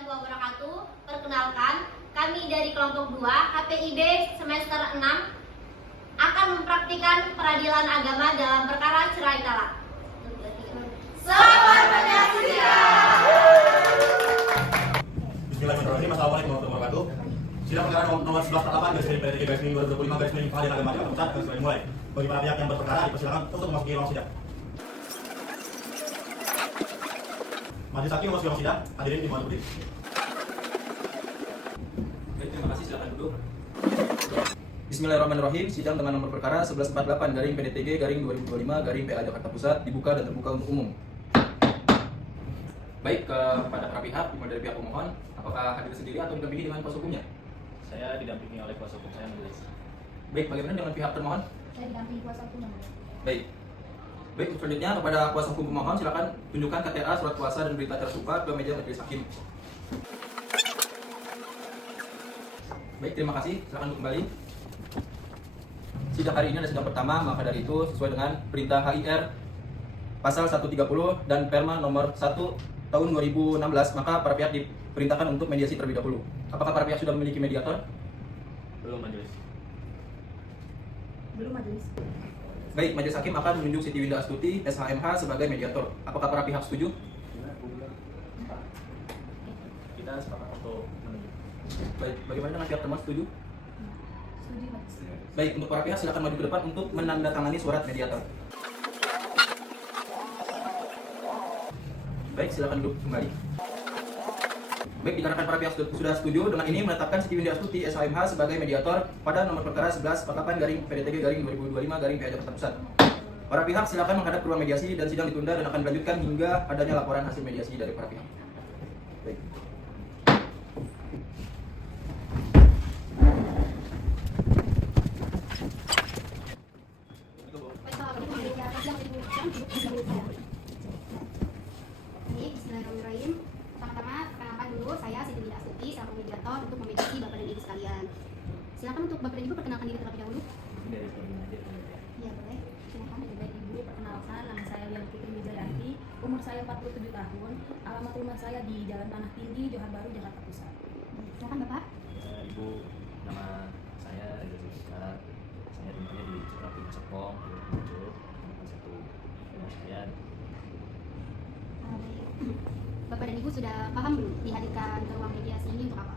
warahmatullahi wabarakatuh. Perkenalkan, kami dari kelompok 2 HPIB semester 6 akan mempraktikkan peradilan agama dalam perkara cerai talak. Selamat menyaksikan. Bismillahirrahmanirrahim. Assalamualaikum warahmatullahi wabarakatuh. Sidang perkara nomor 11/8/2023 Pengadilan Agama Jakarta Pusat akan segera dimulai. Bagi para pihak yang berperkara dipersilakan untuk memasuki ruang sidang. Majelis Hakim memasuki ruang sidang. Hadirin dimohon berdiri. Baik, terima kasih, silakan duduk. Bismillahirrahmanirrahim. Sidang dengan nomor perkara 1148/PDTG/2025/PA Jakarta Pusat dibuka dan terbuka untuk umum. Baik, kepada para pihak, dimulai dari pihak pemohon, apakah hadir sendiri atau didampingi dengan kuasa hukumnya? Saya didampingi oleh kuasa hukum saya, majelis. Baik, bagaimana dengan pihak termohon? Saya didampingi kuasa hukum. Baik. Baik, untuk selanjutnya kepada kuasa hukum pemohon, silakan tunjukkan KTA, surat kuasa dan berita acara serupa ke meja majelis hakim. Baik, terima kasih. Silakan duduk kembali. Sidang hari ini adalah sidang pertama, maka dari itu sesuai dengan perintah HIR pasal 130 dan Perma nomor 1 tahun 2016, maka para pihak diperintahkan untuk mediasi terlebih dahulu. Apakah para pihak sudah memiliki mediator? Belum, majelis. Belum, majelis. Baik, majelis hakim akan menunjuk Siti Winda Astuti, SHMH sebagai mediator. Apakah para pihak setuju? Kita sepakat untuk menunjuk. Baik, bagaimana dengan pihak termohon, setuju? Setuju, majelis. Baik, untuk para pihak silakan maju ke depan untuk menandatangani surat mediator. Baik, silakan duduk kembali. Baik, dikarenakan para pihak sudah setuju, dengan ini menetapkan Siti Winda Astuti SHMH sebagai mediator pada nomor perkara 11/48/PDTG/2025/PA Jakarta Pusat. Para pihak silakan menghadap ke ruang mediasi dan sidang ditunda dan akan dilanjutkan hingga adanya laporan hasil mediasi dari para pihak. Baik. Bismillahirrahmanirrahim. Pertama-tama perkenalkan dulu, saya Siti Winda Astuti selaku mediator untuk memediasi Bapak dan Ibu sekalian. Silakan untuk Bapak dan Ibu perkenalkan diri terlebih dahulu. Dari sebelumnya aja. Iya, boleh. Silakan. Baik Ibu, perkenalkan, nama saya Lian Putri Wijayanti, umur saya 47 tahun, alamat rumah saya di Jalan Tanah Tinggi, Johar Baru, Jakarta Pusat. Silakan Bapak. Ibu, nama saya Reza Zulfikar. Saya tinggalnya di Cipapin Serpong, muncul nomor 1. Nama saya Bapak dan Ibu sudah paham belum dihadirkan ke ruang mediasi ini untuk apa?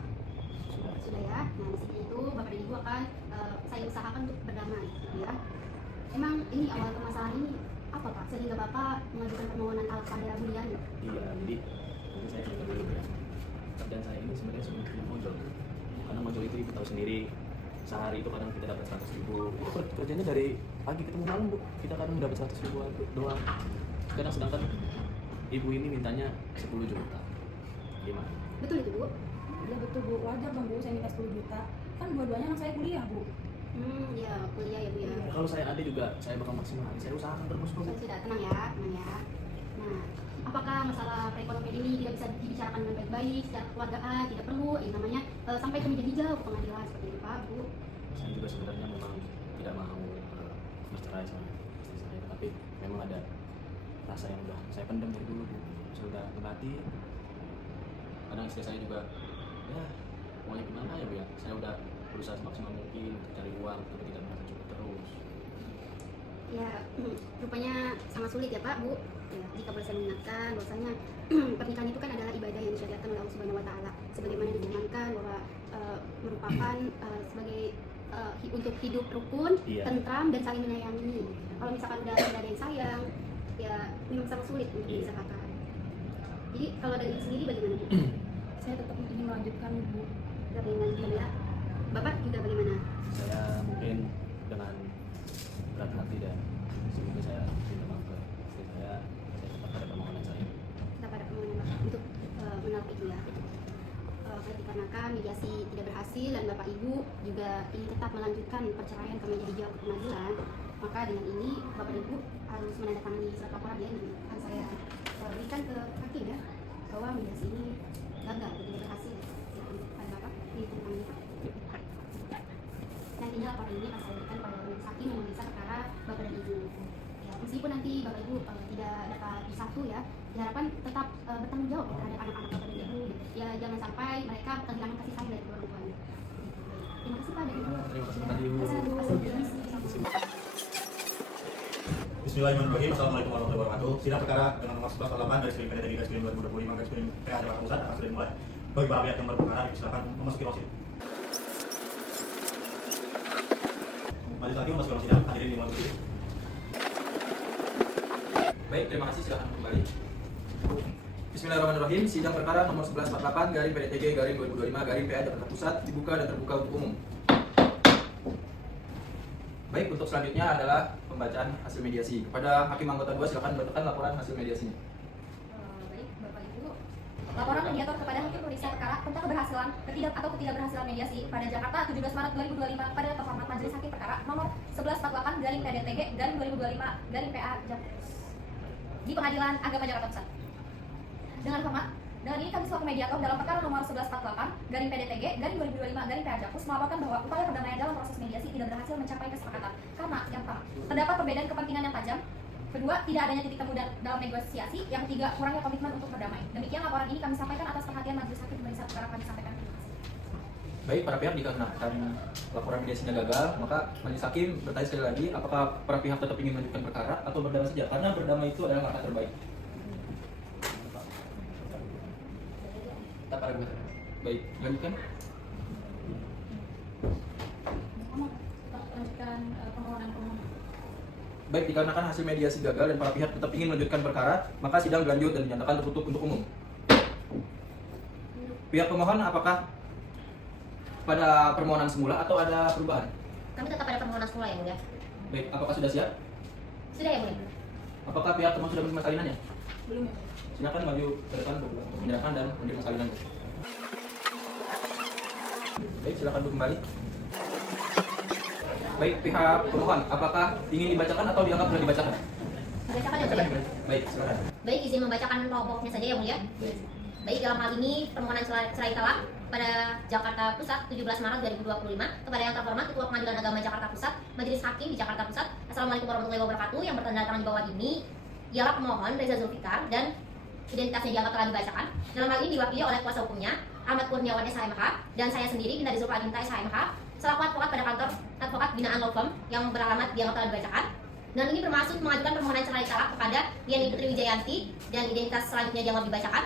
sudah. Sudah ya. Nah, di sini itu Bapak dan Ibu akan saya usahakan untuk berdamai, ya. Emang ini awal permasalahan ini apa Pak? Sehingga Bapak mengajukan permohonan talak Sahira Budian. Iya, jadi mungkin saya cerita dulu ya. Kerjaan saya ini sebenarnya sebelum punya mojol. Karena mojol itu ibu tahu sendiri, sehari itu kadang kita dapat 100.000. Kerjanya dari pagi ketemu malam, Bu. Kita kadang dapat 100.000 doang. Kadang sedangkan ibu ini mintanya 10 juta. Gimana? Betul itu Bu? Ya betul Bu, wajar dong Bu, saya minta 10 juta. Kan dua-duanya anak saya kuliah Bu. Ya kuliah ya Bu ya. Kalau saya ada juga, saya bakal maksimalin. Saya usahakan terus, Bu. Sudah tenang ya, tenang ya. Nah, apakah masalah perekonomian ini tidak bisa dibicarakan dengan baik-baik secara keluargaan, tidak perlu yang namanya sampai ke meja hijau ke pengadilan seperti itu Pak, Bu? Saya juga sebenarnya memang tidak mau bercerai sama istri saya, tapi memang ada rasa yang udah saya pendam dari dulu, Bu. Saya udah ngebati. Kadang istri saya juga, ya maunya gimana ya, Bu ya. Saya udah berusaha semaksimal mungkin untuk cari uang, tapi tidak merasa cukup terus. Ya, rupanya sangat sulit ya Pak, Bu. Ya, jika boleh saya mengingatkan bahwasanya pernikahan itu kan adalah ibadah yang disyariatkan oleh Allah Subhanahu wa taala. Sebagaimana dijamankan bahwa merupakan sebagai untuk hidup rukun, Iya. tentram dan saling menyayangi. Kalau misalkan udah tidak ada yang sayang, ya memang sangat sulit untuk Iya. disamakan. Jadi kalau dari Ibu sendiri bagaimana Bu? Saya tetap ingin melanjutkan Bu. Tetap ingin lanjutkan ya. Bapak juga bagaimana? Saya mungkin dengan berat hati dan semoga saya minta maaf ke istri saya tetap pada permohonan saya. Kita pada permohonan Bapak untuk menolak itu ya. Dikarenakan mediasi tidak berhasil dan Bapak Ibu juga ingin tetap melanjutkan perceraian ke meja hijau ke pengadilan, maka dengan ini Bapak dan Ibu harus menandatangani surat laporan ya, yang akan saya berikan ke hakim ya, bahwa mediasi ini gagal atau tidak berhasil. Pada Bapak ini tentang Pak. Nantinya laporan ini akan saya berikan pada majelis hakim yang memeriksa perkara Bapak dan Ibu. Ya, meskipun nanti Bapak Ibu tidak dapat bersatu ya, diharapkan tetap bertanggung jawab terhadap anak-anak Bapak dan Ibu. Ya, jangan sampai mereka kehilangan kasih sayang dari kedua orang tuanya. Terima kasih Pak. Terima kasih Pak Yu. Bismillahirrahmanirrahim. Assalamualaikum warahmatullahi wabarakatuh. Sidang perkara dengan nomor 1148 dari PDT 2025 PA Jakarta Pusat akan sudah dimulai. Bagi para pihak yang berperkara silakan memasuki ruang sidang. Majelis hakim memasuki ruang sidang. Hadirin dimulai berdiri. Baik, terima kasih, silakan kembali. Bismillahirrahmanirrahim. Sidang perkara nomor 1148 garing PDTG garing 2025 garing PA Jakarta Pusat dibuka dan terbuka untuk umum. Baik, untuk selanjutnya adalah pembacaan hasil mediasi. Kepada hakim anggota 2 silakan bacakan laporan hasil mediasinya. Baik, Bapak Ibu. Laporan mediator kepada hakim pemeriksa perkara tentang keberhasilan ketidakberhasilan mediasi pada Jakarta 17 Maret 2025 pada terhormat Majelis Hakim Perkara nomor 1148 garing PDTG garing 2025 garing PA di Pengadilan Agama Jakarta Pusat. Dengan hormat, dengan ini kami selaku mediator dalam perkara nomor 1148 garing PDTG garing 2025 garing PA Jakus melaporkan bahwa upaya perdamaian dalam proses mediasi tidak berhasil mencapai kesepakatan karena yang pertama, terdapat perbedaan kepentingan yang tajam. Kedua, tidak adanya titik temu dalam negosiasi. Yang ketiga, kurangnya komitmen untuk berdamai. Demikian laporan ini kami sampaikan atas perhatian Majelis Hakim pemeriksa perkara kami sampaikan. Terima kasih. Baik, para pihak dikarenakan laporan mediasinya gagal, maka Majelis Hakim bertanya sekali lagi, apakah para pihak tetap ingin melanjutkan perkara atau berdamai saja? Karena berdamai itu adalah langkah terbaik. Kita para pihak. Baik, lanjutkan. Lanjutkan permohonan. Baik, dikarenakan hasil mediasi gagal dan para pihak tetap ingin melanjutkan perkara, maka sidang berlanjut dan dinyatakan tertutup untuk umum. Pihak pemohon apakah pada permohonan semula atau ada perubahan? Kami tetap pada permohonan semula yang mulia. Baik, apakah sudah siap? Sudah ya mulia. Apakah pihak termohon sudah menerima salinannya? Belum ya? Silakan maju ke depan untuk menyerahkan dan menerima salinannya. Baik, silakan duduk kembali. Baik, pihak pemohon, apakah ingin dibacakan atau dianggap sudah dibacakan? Dibacakan ya mulia. Baik, silakan. Baik, izin membacakan pokoknya saja ya mulia. Baik, dalam hal ini permohonan cerai talak pada Jakarta Pusat 17 Maret 2025 kepada yang terhormat Ketua Pengadilan Agama Jakarta Pusat, Majelis Hakim di Jakarta Pusat. Assalamualaikum warahmatullahi wabarakatuh. Yang bertanda tangan di bawah ini ialah pemohon Reza Zulfikar dan identitasnya dianggap telah dibacakan. Dalam hal ini diwakili oleh kuasa hukumnya Ahmad Kurniawan SHMH dan saya sendiri Binda Rizul Adinta SHMH selaku advokat pada kantor advokat binaan law firm yang beralamat dianggap telah dibacakan. Dan ini bermaksud mengajukan permohonan cerai talak kepada Diani Putri Wijayanti dan identitas selanjutnya dianggap dibacakan.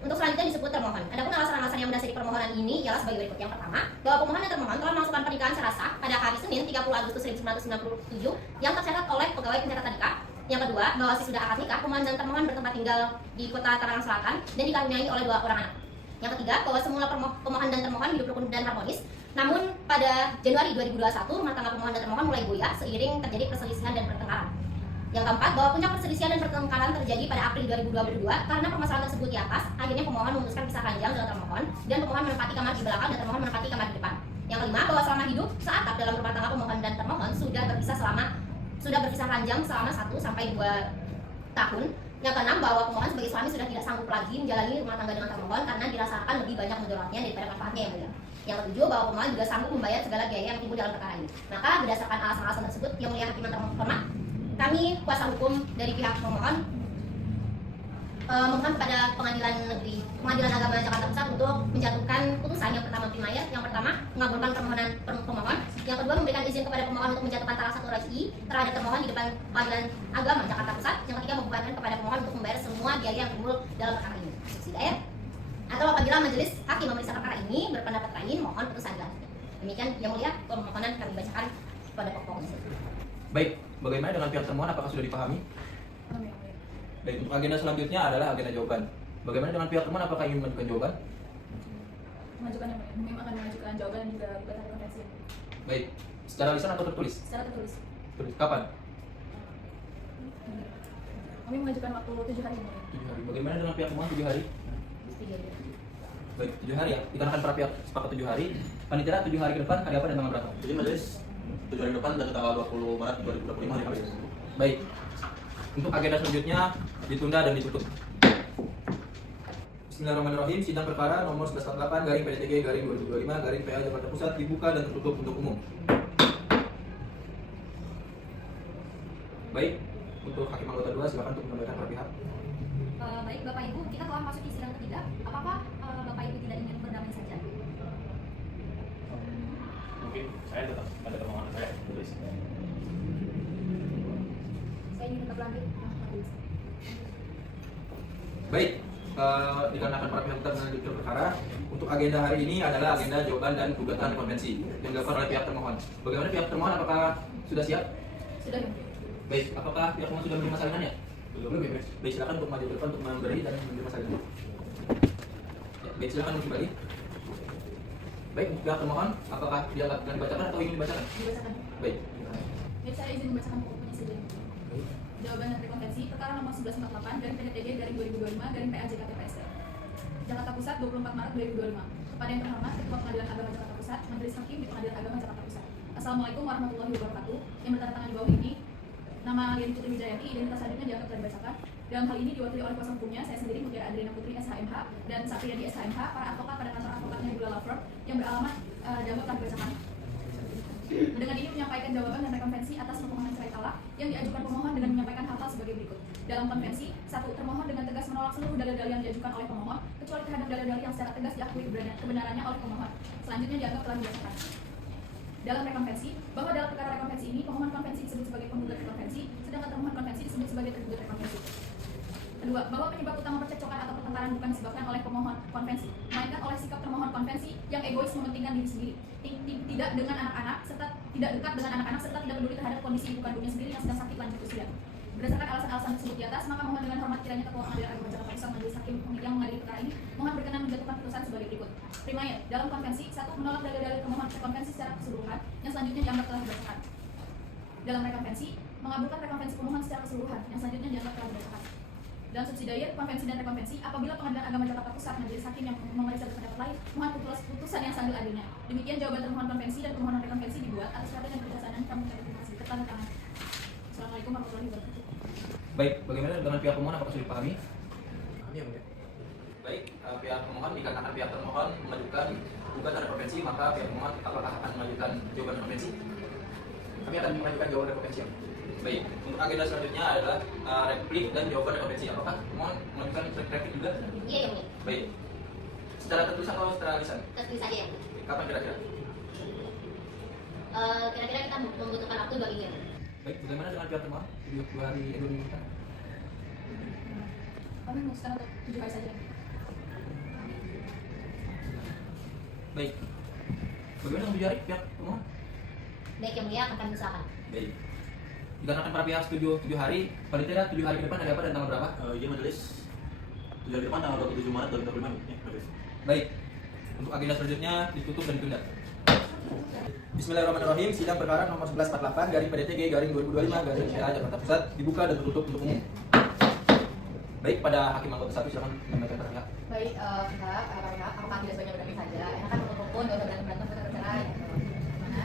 Untuk selanjutnya disebut termohon. Adapun alasan-alasan yang mendasari permohonan ini ialah sebagai berikut. Yang pertama, bahwa pemohon dan termohon telah melangsungkan pernikahan secara sah pada hari Senin 30 Agustus 1997 yang tercatat oleh pegawai pencatatan nikah. Yang kedua, bahwa sesudah akad nikah, pemohon dan termohon bertempat tinggal di Kota Tangerang Selatan dan dikaruniai oleh 2 orang anak. Yang ketiga, bahwa semula pemohon dan termohon hidup rukun dan harmonis. Namun pada Januari 2021, rumah tangga pemohon dan termohon mulai goyah seiring terjadi perselisihan dan pertengkaran. Yang keempat, bahwa puncak perselisihan dan pertengkaran terjadi pada April 2022 karena permasalahan tersebut di atas, akhirnya pemohon memutuskan pisah ranjang dengan termohon dan pemohon menempati kamar di belakang dan termohon menempati kamar di depan. Yang kelima, bahwa selama hidup seatap dalam rumah tangga pemohon dan termohon sudah berpisah ranjang selama 1 sampai 2 tahun. Yang keenam, bahwa pemohon sebagai suami sudah tidak sanggup lagi menjalani rumah tangga dengan termohon karena dirasakan lebih banyak mudaratnya daripada manfaatnya yang mulia. Yang ketujuh, bahwa pemohon juga sanggup membayar segala biaya yang timbul dalam perkara ini. Maka berdasarkan alasan-alasan tersebut, yang mulia hakim yang terhormat, kami kuasa hukum dari pihak pemohon memohon kepada Pengadilan Agama Jakarta Pusat untuk menjatuhkan putusan yang pertama primayat. Yang pertama, mengabulkan permohonan pemohon. Yang kedua, memberikan izin kepada pemohon untuk menjatuhkan talak 1 raj'i terhadap termohon di depan Pengadilan Agama Jakarta Pusat. Yang ketiga, membebankan kepada pemohon untuk membayar semua biaya yang timbul dalam perkara ini. Subsidiar. Atau apabila majelis hakim memeriksa perkara ini berpendapat lain, mohon putusan dilanjutkan. Demikian yang mulia permohonan kami bacakan pada pokoknya. Baik, bagaimana dengan pihak termohon, apakah sudah dipahami? Baik, untuk agenda selanjutnya adalah agenda jawaban. Bagaimana dengan pihak termohon, apakah ingin mengajukan jawaban? Mengajukan yang mulia. Kami akan mengajukan jawaban dan juga gugatan konvensi. Baik, secara lisan atau tertulis? Secara tertulis. Tertulis. Kapan? Kami mengajukan waktu 7 hari. 7 hari. Bagaimana dengan pihak termohon 7 hari? Baik, 7 hari ya. Dikarenakan para pihak sepakat 7 hari. Panitia 7 hari ke depan hari apa dan tanggal berapa? Jadi majelis 7 hari depan dari tanggal 20 Maret 2025 hari Kamis. Baik. Untuk agenda selanjutnya ditunda dan ditutup. Bismillahirrahmanirrahim. Sidang perkara nomor 1148 garing PDTG garing 2025 garing PA Jakarta Pusat dibuka dan tertutup untuk umum. Baik, untuk hakim anggota 2 silakan untuk menyampaikan para pihak. Baik Bapak Ibu, kita telah memasuki sidang ketiga. Apakah Bapak Ibu tidak ingin saya tetap pada permohonan saya tulis. Saya ingin tetap lanjut. Baik, dikarenakan para pihak tetap melanjutkan perkara, untuk agenda hari ini adalah agenda jawaban dan gugatan konvensi yang dilakukan oleh pihak termohon. Bagaimana pihak termohon, apakah sudah siap? Sudah Yang Mulia. Baik, apakah pihak termohon sudah menerima salinannya? Belum. Ya, baik, silakan untuk maju ke depan untuk memberi dan menerima salinannya. Ya, baik, silakan untuk kembali. Baik, untuk pihak termohon, apakah dianggap akan dibacakan atau ingin dibacakan? Dibacakan. Baik. Baik, saya izin membacakan pokoknya saja. Jawaban dari konvensi perkara nomor 1148 dari PDTG garing 2025 garing PAJKTPST. Jakarta Pusat 24 Maret 2025. Kepada yang terhormat Ketua Pengadilan Agama Jakarta Pusat, Majelis Hakim di Pengadilan Agama Jakarta Pusat. Assalamualaikum warahmatullahi wabarakatuh. Yang bertanda tangan di bawah ini, nama Yeni Putri Wijayanti, identitas selanjutnya dianggap telah dibacakan. Dalam hal ini diwakili oleh kuasa hukumnya, saya sendiri Mutiara Adriana Putri SHMH dan Sapriyadi SHMH, para advokat pada kantor advokatnya Gula Law Firm yang beralamat dianggap telah dibacakan. Dengan ini menyampaikan jawaban dan rekonvensi atas permohonan cerai talak yang diajukan pemohon dengan menyampaikan hal-hal sebagai berikut. Dalam konvensi, 1. Termohon dengan tegas menolak seluruh dalil-dalil yang diajukan oleh pemohon, kecuali terhadap dalil-dalil yang secara tegas diakui kebenarannya oleh pemohon. Selanjutnya dianggap telah dibacakan. Dalam rekonvensi, bahwa dalam perkara rekonvensi ini, pemohon konvensi disebut sebagai penggugat rekonvensi, sedangkan termohon konvensi disebut sebagai tergugat rekonvensi. Kedua, bahwa penyebab utama percekcokan atau pertengkaran bukan disebabkan oleh pemohon konvensi, melainkan oleh sikap termohon konvensi yang egois mementingkan diri sendiri, tidak dengan anak-anak serta tidak dekat dengan anak-anak serta tidak peduli terhadap kondisi ibu kandungnya sendiri yang sedang sakit lanjut usia. Berdasarkan alasan-alasan tersebut di atas, maka mohon dengan hormat kiranya Ketua Pengadilan Agama Jakarta Pusat Majelis Hakim yang mengadili perkara ini, mohon berkenan menjatuhkan putusan sebagai berikut. Primayer, dalam konvensi, 1. Menolak dalil-dalil pemohon konvensi secara keseluruhan, yang selanjutnya dianggap telah dibacakan. Dalam rekonvensi, mengabulkan rekonvensi pemohon secara keseluruhan, yang selanjutnya dianggap telah dibacakan. Dalam subsidiary, konvensi dan rekonvensi, apabila Pengadilan Agama Jakarta Pusat Majelis Hakim yang memeriksa pendapat lain, mohon putusan yang sambil adilnya. Demikian jawaban termohon konvensi dan permohonan rekonvensi dibuat atas perhatian dan kebijaksanaan kami terima kasih. Tertanda tangan. Assalamualaikum warahmatullahi wabarakatuh. Baik, bagaimana dengan pihak pemohon, apakah sudah dipahami? Kami yang mulia. Baik, pihak pemohon dikatakan pihak termohon mengajukan gugatan rekonvensi, maka pihak pemohon apakah akan mengajukan jawaban rekonvensi? Kami akan mengajukan jawaban rekonvensi. Baik, untuk agenda selanjutnya adalah replik dan jawaban rekonvensi. Apakah pemohon mengajukan replik juga? Iya Yang Mulia. Baik. Secara tertulis atau secara lisan? Tertulis saja Yang Mulia. Kapan kira-kira? Kira-kira kita membutuhkan waktu 2 minggu. Baik, bagaimana dengan pihak termohon? 2 hari, 2 minggu kan? Kami memutuskan untuk 7 hari saja. Baik. Bagaimana dengan 7 hari pihak pemohon? Baik Yang Mulia, akan kami usahakan. Baik. Dikarenakan para pihak setuju 7 hari, paling tidak 7 hari ke depan ada apa dan tanggal berapa? Iya majelis. 7 hari depan tanggal 27 Maret 2025 ya, majelis. Baik. Untuk agenda selanjutnya ditutup dan ditunda. Bismillahirrahmanirrahim. Sidang perkara nomor 1148 garing PDTG garing 2025 garing PA Jakarta Pusat dibuka dan tertutup untuk umum. Baik, pada hakim anggota 1 silakan menyampaikan para pihak. Baik, pihak, apakah tidak sebanyak berantem saja? Enak kan rukun, gak usah berantem-berantem, kita bercerai. Mana?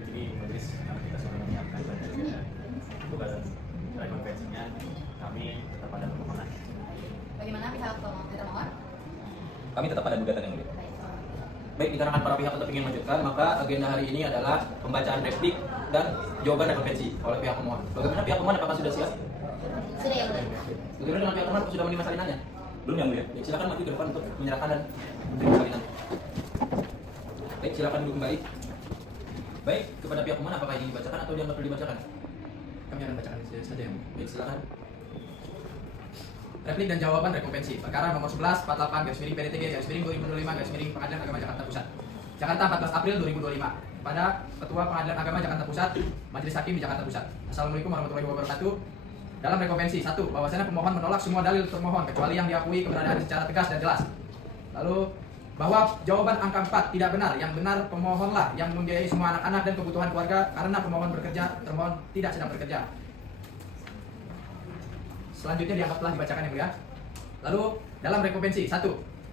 Jadi majelis kita sudah menyiapkan gugatan rekonvensinya. Kami tetap pada permohonan. Bagaimana pihak termohon? Kami tetap pada gugatan yang mulia. Baik, dikarenakan para pihak tetap ingin melanjutkan, maka agenda hari ini adalah pembacaan replik dan jawaban rekonvensi oleh pihak pemohon. Bagaimana pihak pemohon, apakah sudah siap? Sudah Yang Mulia. Bagaimana dengan pihak pemohon, apakah sudah menerima salinannya? Belum yang mulia. Baik, silakan maju ke depan untuk menyerahkan dan menerima salinan. Baik, silakan duduk kembali. Baik, kepada pihak pemohon, apakah ini dibacakan atau dianggap perlu dibacakan? Kami akan bacakan saja yang mulia. Baik, silakan. Replik dan jawaban rekonvensi perkara nomor 1148 PDTG 2025 Pengadilan Agama Jakarta Pusat. Jakarta 14 April 2025. Pada Ketua Pengadilan Agama Jakarta Pusat, Majelis Hakim di Jakarta Pusat. Assalamualaikum warahmatullahi wabarakatuh. Dalam rekonvensi 1, bahwasanya pemohon menolak semua dalil termohon kecuali yang diakui kebenaran secara tegas dan jelas. Lalu bahwa jawaban angka 4 tidak benar. Yang benar pemohonlah yang membiayai semua anak-anak dan kebutuhan keluarga karena pemohon bekerja, termohon tidak sedang bekerja. Selanjutnya dianggap telah dibacakan yang mulia. Lalu dalam rekonvensi 1,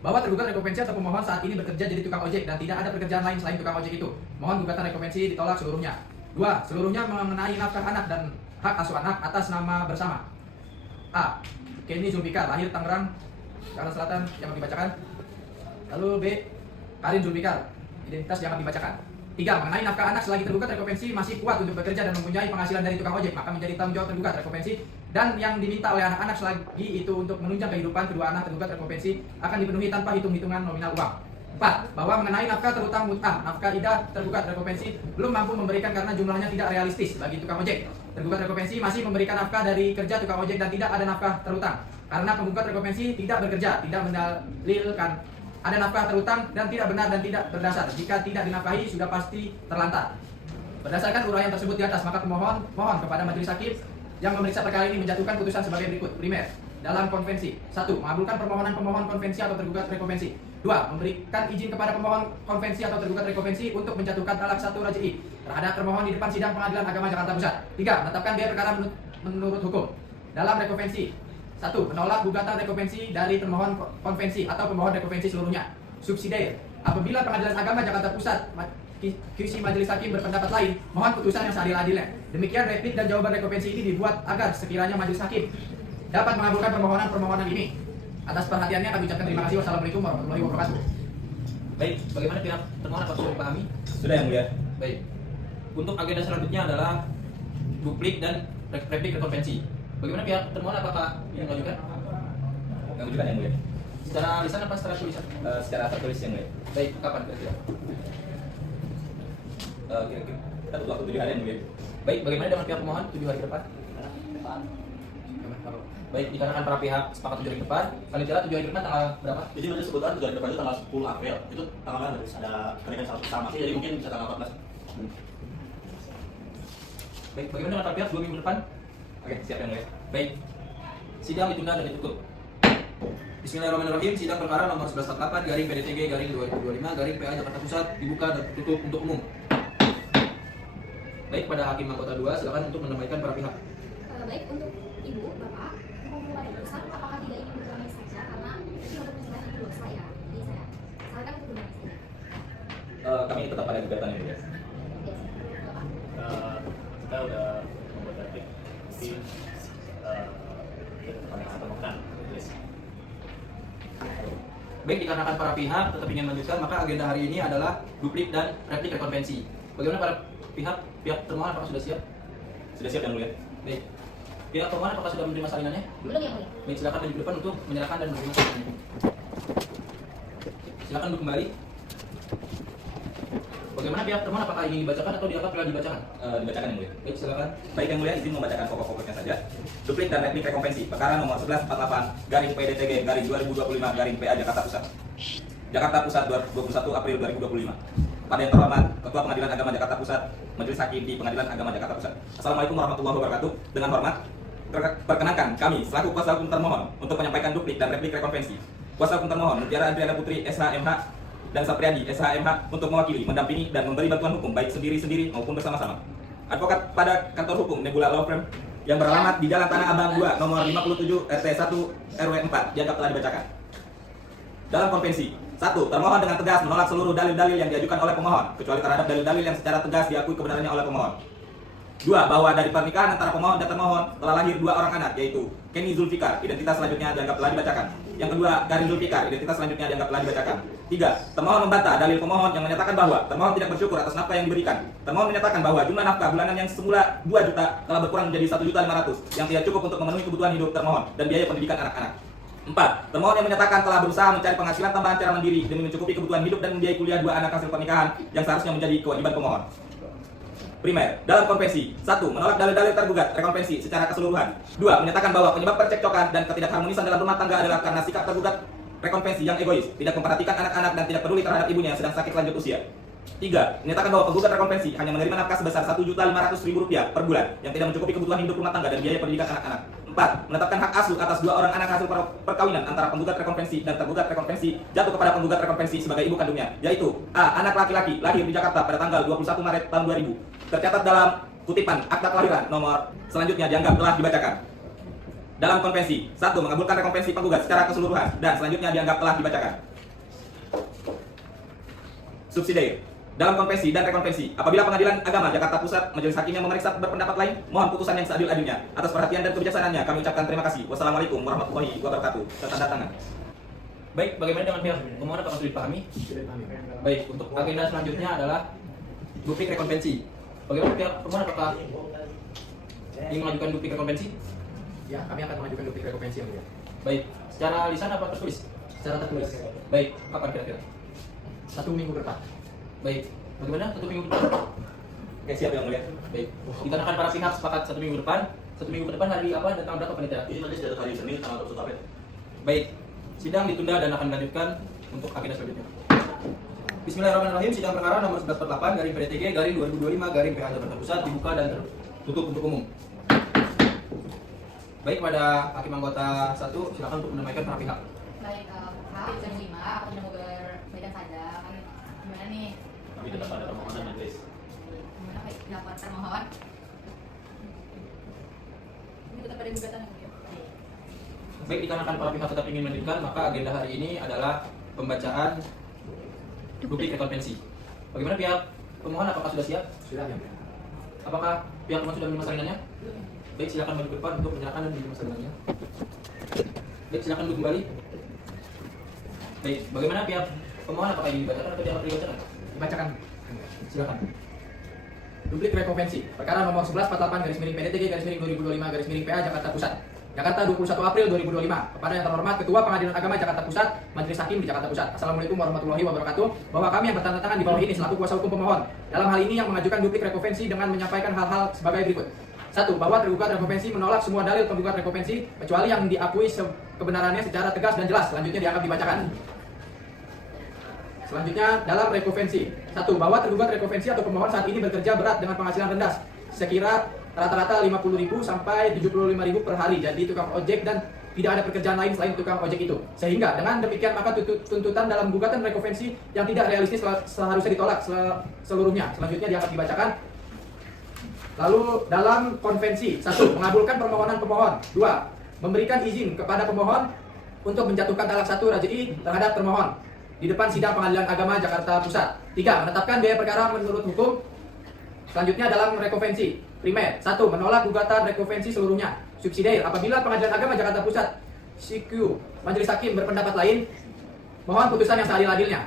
bahwa tergugat rekonvensi atau pemohon saat ini bekerja jadi tukang ojek dan tidak ada pekerjaan lain selain tukang ojek itu. Mohon gugatan rekonvensi ditolak seluruhnya. 2, seluruhnya mengenai nafkah anak dan hak asuh anak atas nama bersama. A. Kenny Zulfikar, lahir Tangerang, Jakarta Selatan, yang dibacakan. Lalu B. Karin Zulfikar, identitas yang dibacakan. 3, mengenai nafkah anak selagi tergugat rekonvensi masih kuat untuk bekerja dan mempunyai penghasilan dari tukang ojek, maka menjadi tanggung jawab tergugat rekonvensi dan yang diminta oleh anak-anak selagi itu untuk menunjang kehidupan kedua anak tergugat rekonvensi akan dipenuhi tanpa hitung-hitungan nominal uang. 4. Bahwa mengenai nafkah terutang mut'ah, nafkah idah tergugat rekovensi belum mampu memberikan karena jumlahnya tidak realistis bagi tukang ojek. Tergugat rekovensi masih memberikan nafkah dari kerja tukang ojek dan tidak ada nafkah terutang. Karena penggugat rekovensi tidak bekerja, tidak mendalilkan ada nafkah terutang dan tidak benar dan tidak berdasar. Jika tidak dinafkahi sudah pasti terlantar. Berdasarkan uraian tersebut di atas, maka mohon kepada majelis hakim yang memeriksa perkara ini menjatuhkan putusan sebagai berikut. Primer, dalam konvensi. 1. Mengabulkan permohonan pemohon konvensi atau tergugat rekovensi. 2. Memberikan izin kepada pemohon konvensi atau tergugat rekovensi untuk menjatuhkan talak 1 raj'i terhadap termohon di depan sidang Pengadilan Agama Jakarta Pusat. 3. Menetapkan biaya perkara menurut hukum. Dalam rekovensi. 1. Menolak gugatan rekovensi dari termohon konvensi atau pemohon rekovensi seluruhnya. Subsidiar. Apabila Pengadilan Agama Jakarta Pusat QC Majelis Hakim berpendapat lain, mohon putusan yang seadil-adilnya. Demikian replik dan jawaban rekovensi ini dibuat agar sekiranya Majelis Hakim dapat mengabulkan permohonan ini. Atas perhatiannya kami ucapkan terima kasih. Wassalamualaikum warahmatullahi wabarakatuh. Baik, bagaimana pihak termohon apakah sudah dipahami? Sudah yang mulia. Baik. Untuk agenda selanjutnya adalah duplik dan replik rekonvensi. Bagaimana pihak termohon apakah yang mengajukan? Yang mengajukan yang mulia. Secara lisan apa secara tulisan? Secara tertulis yang mulia. Baik, kapan kira-kira? Kira-kira kita butuh waktu 7 hari yang mulia. Baik, bagaimana dengan pihak pemohon 7 hari ke depan? Baik, dikarenakan para pihak sepakat 7 hari ke depan, kali jalan 7 hari ke depan tanggal berapa? Jadi nanti sebutkan 7 hari depan itu tanggal 10 April. Itu tanggal mana? Ada kenaikan saldo sama sih, jadi mungkin bisa tanggal 14. Baik, bagaimana dengan para pihak 2 minggu depan? Oke, siap yang mulia. Baik, sidang ditunda dan ditutup. Bismillahirrahmanirrahim. Sidang perkara nomor 1148 garing PDTG garing 2025 garing PA Jakarta Pusat dibuka dan tutup untuk umum. Baik, pada Hakim Mahkota 2 silakan untuk menyampaikan para pihak. Baik, untuk Ibu, Bapak, mengumpulkan putusan, apakah tidak ingin berdamai saja karena ini untuk persidangan itu saya. Jadi saya sarankan untuk berdamai saja. Kami tetap pada gugatan yang mulia. Bapak. Kita udah membuat replik, mungkin kita permohonan tulis. Baik, dikarenakan para pihak tetap ingin melanjutkan, maka agenda hari ini adalah duplik dan replik rekonvensi. Bagaimana para pihak termohon apakah sudah siap? Sudah siap yang mulia. Baik. Pihak termohon apakah sudah menerima salinannya? Belum yang mulia. Baik, silakan maju ke depan untuk menyerahkan dan menerima salinannya. Silakan duduk kembali. Bagaimana pihak termohon apakah ingin dibacakan atau dianggap telah dibacakan? Dibacakan yang mulia. Baik, silakan. Baik yang mulia, izin membacakan pokok-pokoknya saja. Duplik dan replik rekonvensi perkara nomor 1148 garing PDTG garing 2025 garing PA Jakarta Pusat. Jakarta Pusat 21 April 2025. Pada yang terhormat Ketua Pengadilan Agama Jakarta Pusat, Majelis Hakim di Pengadilan Agama Jakarta Pusat. Assalamualaikum warahmatullahi wabarakatuh. Dengan hormat, perkenankan kami selaku kuasa hukum termohon untuk menyampaikan duplik dan replik rekonvensi. Kuasa hukum termohon Mutiara Adriana Putri SHMH dan Sapriadi SHMH untuk mewakili, mendampingi dan memberi bantuan hukum baik sendiri-sendiri maupun bersama-sama. Advokat pada kantor hukum Nebula Law Firm yang beralamat di Jalan Tanah Abang 2 nomor 57 RT 1 RW 4 dianggap telah dibacakan. Dalam konvensi 1. Termohon dengan tegas menolak seluruh dalil-dalil yang diajukan oleh pemohon kecuali terhadap dalil-dalil yang secara tegas diakui kebenarannya oleh pemohon. 2. Bahwa dari pernikahan antara pemohon dan termohon telah lahir 2 orang anak, yaitu Kenny Zulfikar, identitas selanjutnya dianggap telah dibacakan. Yang kedua, Karin Zulfikar, identitas selanjutnya dianggap telah dibacakan. 3. Termohon membantah dalil pemohon yang menyatakan bahwa termohon tidak bersyukur atas nafkah yang diberikan. Termohon menyatakan bahwa jumlah nafkah bulanan yang semula 2 juta telah berkurang menjadi 1.500.000 yang tidak cukup untuk memenuhi kebutuhan hidup termohon dan biaya pendidikan anak-anak. 4. Termohon yang menyatakan telah berusaha mencari penghasilan tambahan secara mandiri demi mencukupi kebutuhan hidup dan membiayai kuliah 2 anak hasil pernikahan yang seharusnya menjadi kewajiban pemohon. Primer, dalam konvensi 1. Menolak dalil-dalil tergugat rekonvensi secara keseluruhan. 2. Menyatakan bahwa penyebab percekcokan dan ketidakharmonisan dalam rumah tangga adalah karena sikap tergugat rekonvensi yang egois, tidak memperhatikan anak-anak dan tidak peduli terhadap ibunya yang sedang sakit lanjut usia. 3. Menyatakan bahwa penggugat rekonvensi hanya menerima nafkah sebesar Rp1.500.000 per bulan yang tidak mencukupi kebutuhan hidup rumah tangga dan biaya pendidikan anak-anak. 4. Menetapkan hak asuh atas 2 orang anak hasil perkawinan antara penggugat rekonvensi dan tergugat rekonvensi jatuh kepada penggugat rekonvensi sebagai ibu kandungnya, yaitu A. Anak laki-laki lahir di Jakarta pada tanggal 21 Maret tahun 2000. Tercatat dalam kutipan akta kelahiran nomor selanjutnya dianggap telah dibacakan. Dalam konvensi 1. Mengabulkan rekonvensi penggugat secara keseluruhan dan selanjutnya dianggap telah dibacakan. Subsidiar. Dalam konvensi dan rekonvensi, apabila Pengadilan Agama Jakarta Pusat, Majelis Hakim yang memeriksa berpendapat lain, mohon putusan yang seadil-adilnya. Atas perhatian dan kebijaksanaannya, kami ucapkan terima kasih. Wassalamualaikum warahmatullahi wabarakatuh. Tanda tangan. Baik, bagaimana dengan pihak pemohon apakah sudah dipahami? Baik, untuk agenda selanjutnya adalah duplik rekonvensi. Bagaimana pihak pemohon apakah ingin mengajukan duplik rekonvensi? Ya, kami akan mengajukan duplik rekonvensi yang mulia. Baik, secara lisan apa tertulis? Secara tertulis. Baik, kapan kira-kira? 1 minggu ke depan. Baik, bagaimana 1 minggu ke depan? Oke, siap yang mulia. Baik, dikarenakan para pihak sepakat 1 minggu depan. 1 minggu ke depan hari apa dan tanggal berapa panitia? Ini nanti sejak hari Senin tanggal 21 April. Baik, sidang ditunda dan akan dilanjutkan untuk agenda selanjutnya. Bismillahirrahmanirrahim. Sidang perkara nomor 1148 garing PDTG garing 2025 garing PH Jakarta Pusat dibuka dan tertutup untuk umum. Baik, pada hakim anggota 1 silakan untuk menyampaikan para pihak. Baik, Pak, jam 5 aku tidak mau berbaikan saja. Kan gimana nih? Kami tetap pada permohonan majelis. Gimana baik dapat termohon? Ini tetap ada gugatan yang mulia. Baik, dikarenakan para pihak tetap ingin melanjutkan, maka agenda hari ini adalah pembacaan duplik rekonvensi. Bagaimana pihak pemohon, apakah sudah siap? Sudah yang mulia. Apakah pihak pemohon sudah menerima salinannya? Baik, silakan maju ke depan untuk menyerahkan dan menerima salinannya. Baik, silakan duduk kembali. Baik, bagaimana pihak pemohon, apakah ini dibacakan atau tidak dibacakan? Dibacakan. Silakan. Duplik rekonvensi perkara nomor 1148 garis miring PDTG garis miring 2025 garis miring PA Jakarta Pusat. Jakarta 21 April 2025. Kepada yang terhormat Ketua Pengadilan Agama Jakarta Pusat, Majelis Hakim di Jakarta Pusat. Assalamualaikum warahmatullahi wabarakatuh. Bahwa kami yang bertanda tangan di bawah ini selaku kuasa hukum pemohon. Dalam hal ini yang mengajukan duplik rekonvensi dengan menyampaikan hal-hal sebagai berikut. 1. Bahwa tergugat rekonvensi menolak semua dalil penggugat rekonvensi kecuali yang diakui kebenarannya secara tegas dan jelas. Selanjutnya dianggap dibacakan. Selanjutnya dalam rekonvensi 1. Bahwa tergugat rekonvensi atau pemohon saat ini bekerja berat dengan penghasilan rendah sekira rata-rata 50.000 sampai 75.000 per hari jadi tukang ojek dan tidak ada pekerjaan lain selain tukang ojek itu. Sehingga dengan demikian maka tuntutan dalam gugatan rekonvensi yang tidak realistis seharusnya ditolak seluruhnya. Selanjutnya dianggap dibacakan. Lalu dalam konvensi 1. Mengabulkan permohonan pemohon. 2. Memberikan izin kepada pemohon untuk menjatuhkan talak 1 raj'i terhadap termohon di depan sidang Pengadilan Agama Jakarta Pusat. 3. Menetapkan biaya perkara menurut hukum. Selanjutnya dalam rekonvensi primer 1. Menolak gugatan rekonvensi seluruhnya. Subsidiar apabila Pengadilan Agama Jakarta Pusat CQ Majelis Hakim berpendapat lain, mohon putusan yang seadil-adilnya.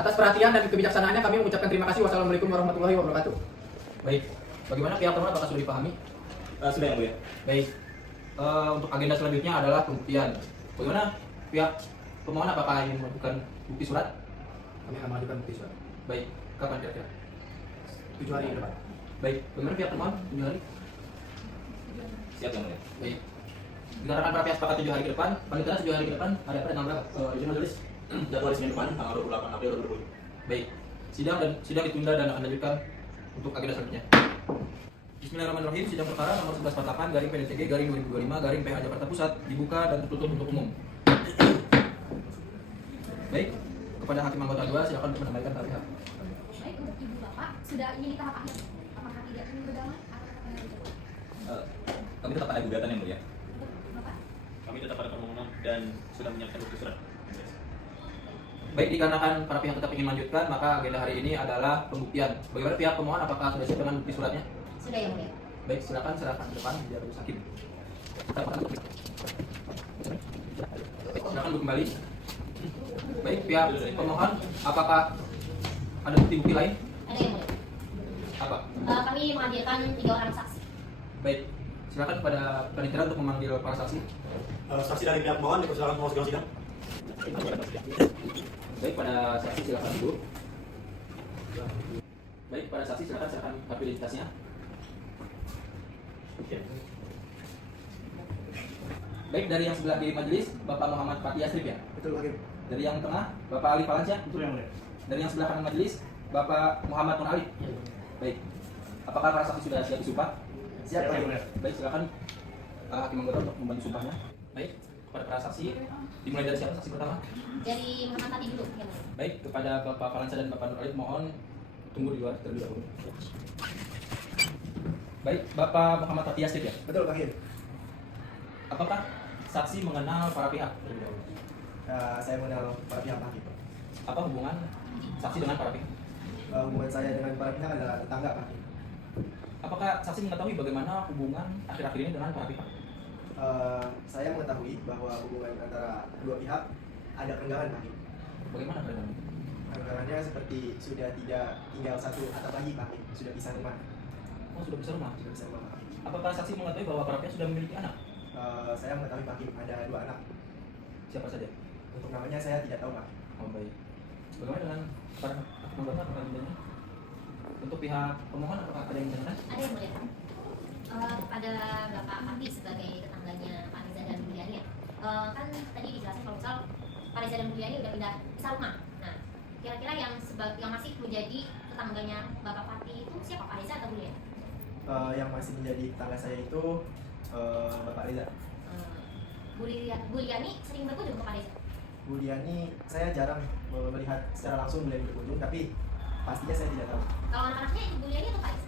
Atas perhatian dan kebijaksanaannya kami mengucapkan terima kasih. Wassalamualaikum warahmatullahi wabarakatuh. Baik, bagaimana pihak pemohon, apakah sudah dipahami? Sudah yang mulia. Baik, untuk agenda selanjutnya adalah pembuktian. Bagaimana pihak pemohon, apakah ingin melakukan bukti surat? Kami akan mengajukan bukti surat. Baik, kapan kira-kira? 7 hari ke depan. Baik, bagaimana pihak pemohon? 7 hari? Siap yang mulia. Baik. Dikarenakan para pihak sepakat 7 hari ke depan, panitia 7 hari ke depan, hari apa dan tanggal berapa? Izin majelis jadwal Senin depan tanggal 28 April 2020. Baik, sidang ditunda dan akan dilanjutkan untuk agenda selanjutnya. Bismillahirrahmanirrahim. Sidang perkara nomor 1148 garing PDTG garing 2025 garing PH Jakarta Pusat dibuka dan tertutup untuk umum. Baik, kepada hakim anggota 2 silakan untuk menyampaikan para pihak. Baik, untuk ibu bapak sudah ini di tahap akhir. Apakah tidak ingin berdamai atau akan dilanjutkan? Kami tetap ada gugatan yang mulia. Untuk bapak. Kami tetap pada permohonan dan sudah menyiapkan bukti surat. Baik, dikarenakan para pihak tetap ingin melanjutkan, maka agenda hari ini adalah pembuktian. Bagaimana pihak pemohon, apakah sudah siap dengan bukti suratnya? Sudah yang mulia. Baik, silakan serahkan ke depan biar Majelis Hakim. Silakan duduk kembali. Baik, pihak pemohon, apakah ada bukti-bukti lain? Ada yang mulia. Apa? Kami menghadirkan 3 orang saksi. Baik, silakan kepada panitia untuk memanggil para saksi. Saksi dari pihak pemohon dipersilakan memasuki sidang. Baik, pada saksi silakan duduk. Baik, pada saksi silakan serahkan kartu identitasnya. Baik, dari yang sebelah kiri majelis, Bapak Muhammad Fatih Asrif ya? Betul, Hakim. Dari yang tengah, Bapak Ali Falansyah? Betul yang mulia. Dari yang sebelah kanan majelis, Bapak Muhammad Nur Ali? Baik. Apakah para saksi sudah siap disumpah? Siap, yang mulia. Baik, silakan hakim anggota untuk membantu sumpahnya. Baik, kepada para saksi, dimulai dari siapa saksi pertama? Dari Muhammad Fatih dulu yang mulia. Baik, kepada Bapak Falansyah dan Bapak Nur Ali mohon tunggu di luar terlebih dahulu. Baik, Bapak Muhammad Fatih Asrif ya? Betul, Hakim. Apakah saksi mengenal para pihak terlebih dahulu? Saya mengenal para pihak Hakim. Apa hubungan saksi dengan para pihak? Hubungan saya dengan para pihak adalah tetangga Hakim. Apakah saksi mengetahui bagaimana hubungan akhir-akhir ini dengan para pihak? Saya mengetahui bahwa hubungan antara kedua pihak ada kerenggangan Hakim. Bagaimana keadaan? Kerenggangannya seperti sudah tidak tinggal satu atap lagi Hakim, sudah pisah rumah. Oh, sudah bisa rumah. Sudah pisah rumah Hakim. Apakah saksi mengetahui bahwa para pihak sudah memiliki anak? Saya mengetahui Hakim ada 2 anak. Siapa saja? Untuk namanya saya tidak tahu Hakim. Oh, baik. Bagaimana dengan para anggota peradilannya? Untuk pihak pemohon apakah ada yang ditanyakan? Ada yang mulia. Pada Bapak Pati sebagai tetangganya Pak Reza dan Bu Liani ya. Kan tadi dijelaskan kalau misal Pak Reza dan Bu Liani udah pindah serumah. Nah, kira-kira yang masih menjadi tetangganya Bapak Pati itu siapa, Pak Reza atau Bu Liani? Yang masih menjadi tetangga saya itu Bapak Reza. Bu Liani sering berkunjung ke Pak Reza? Bu Liani saya jarang melihat secara langsung beliau berkunjung, tapi pastinya saya tidak tahu. Kalau anak-anaknya Bu Liani atau Pak Reza?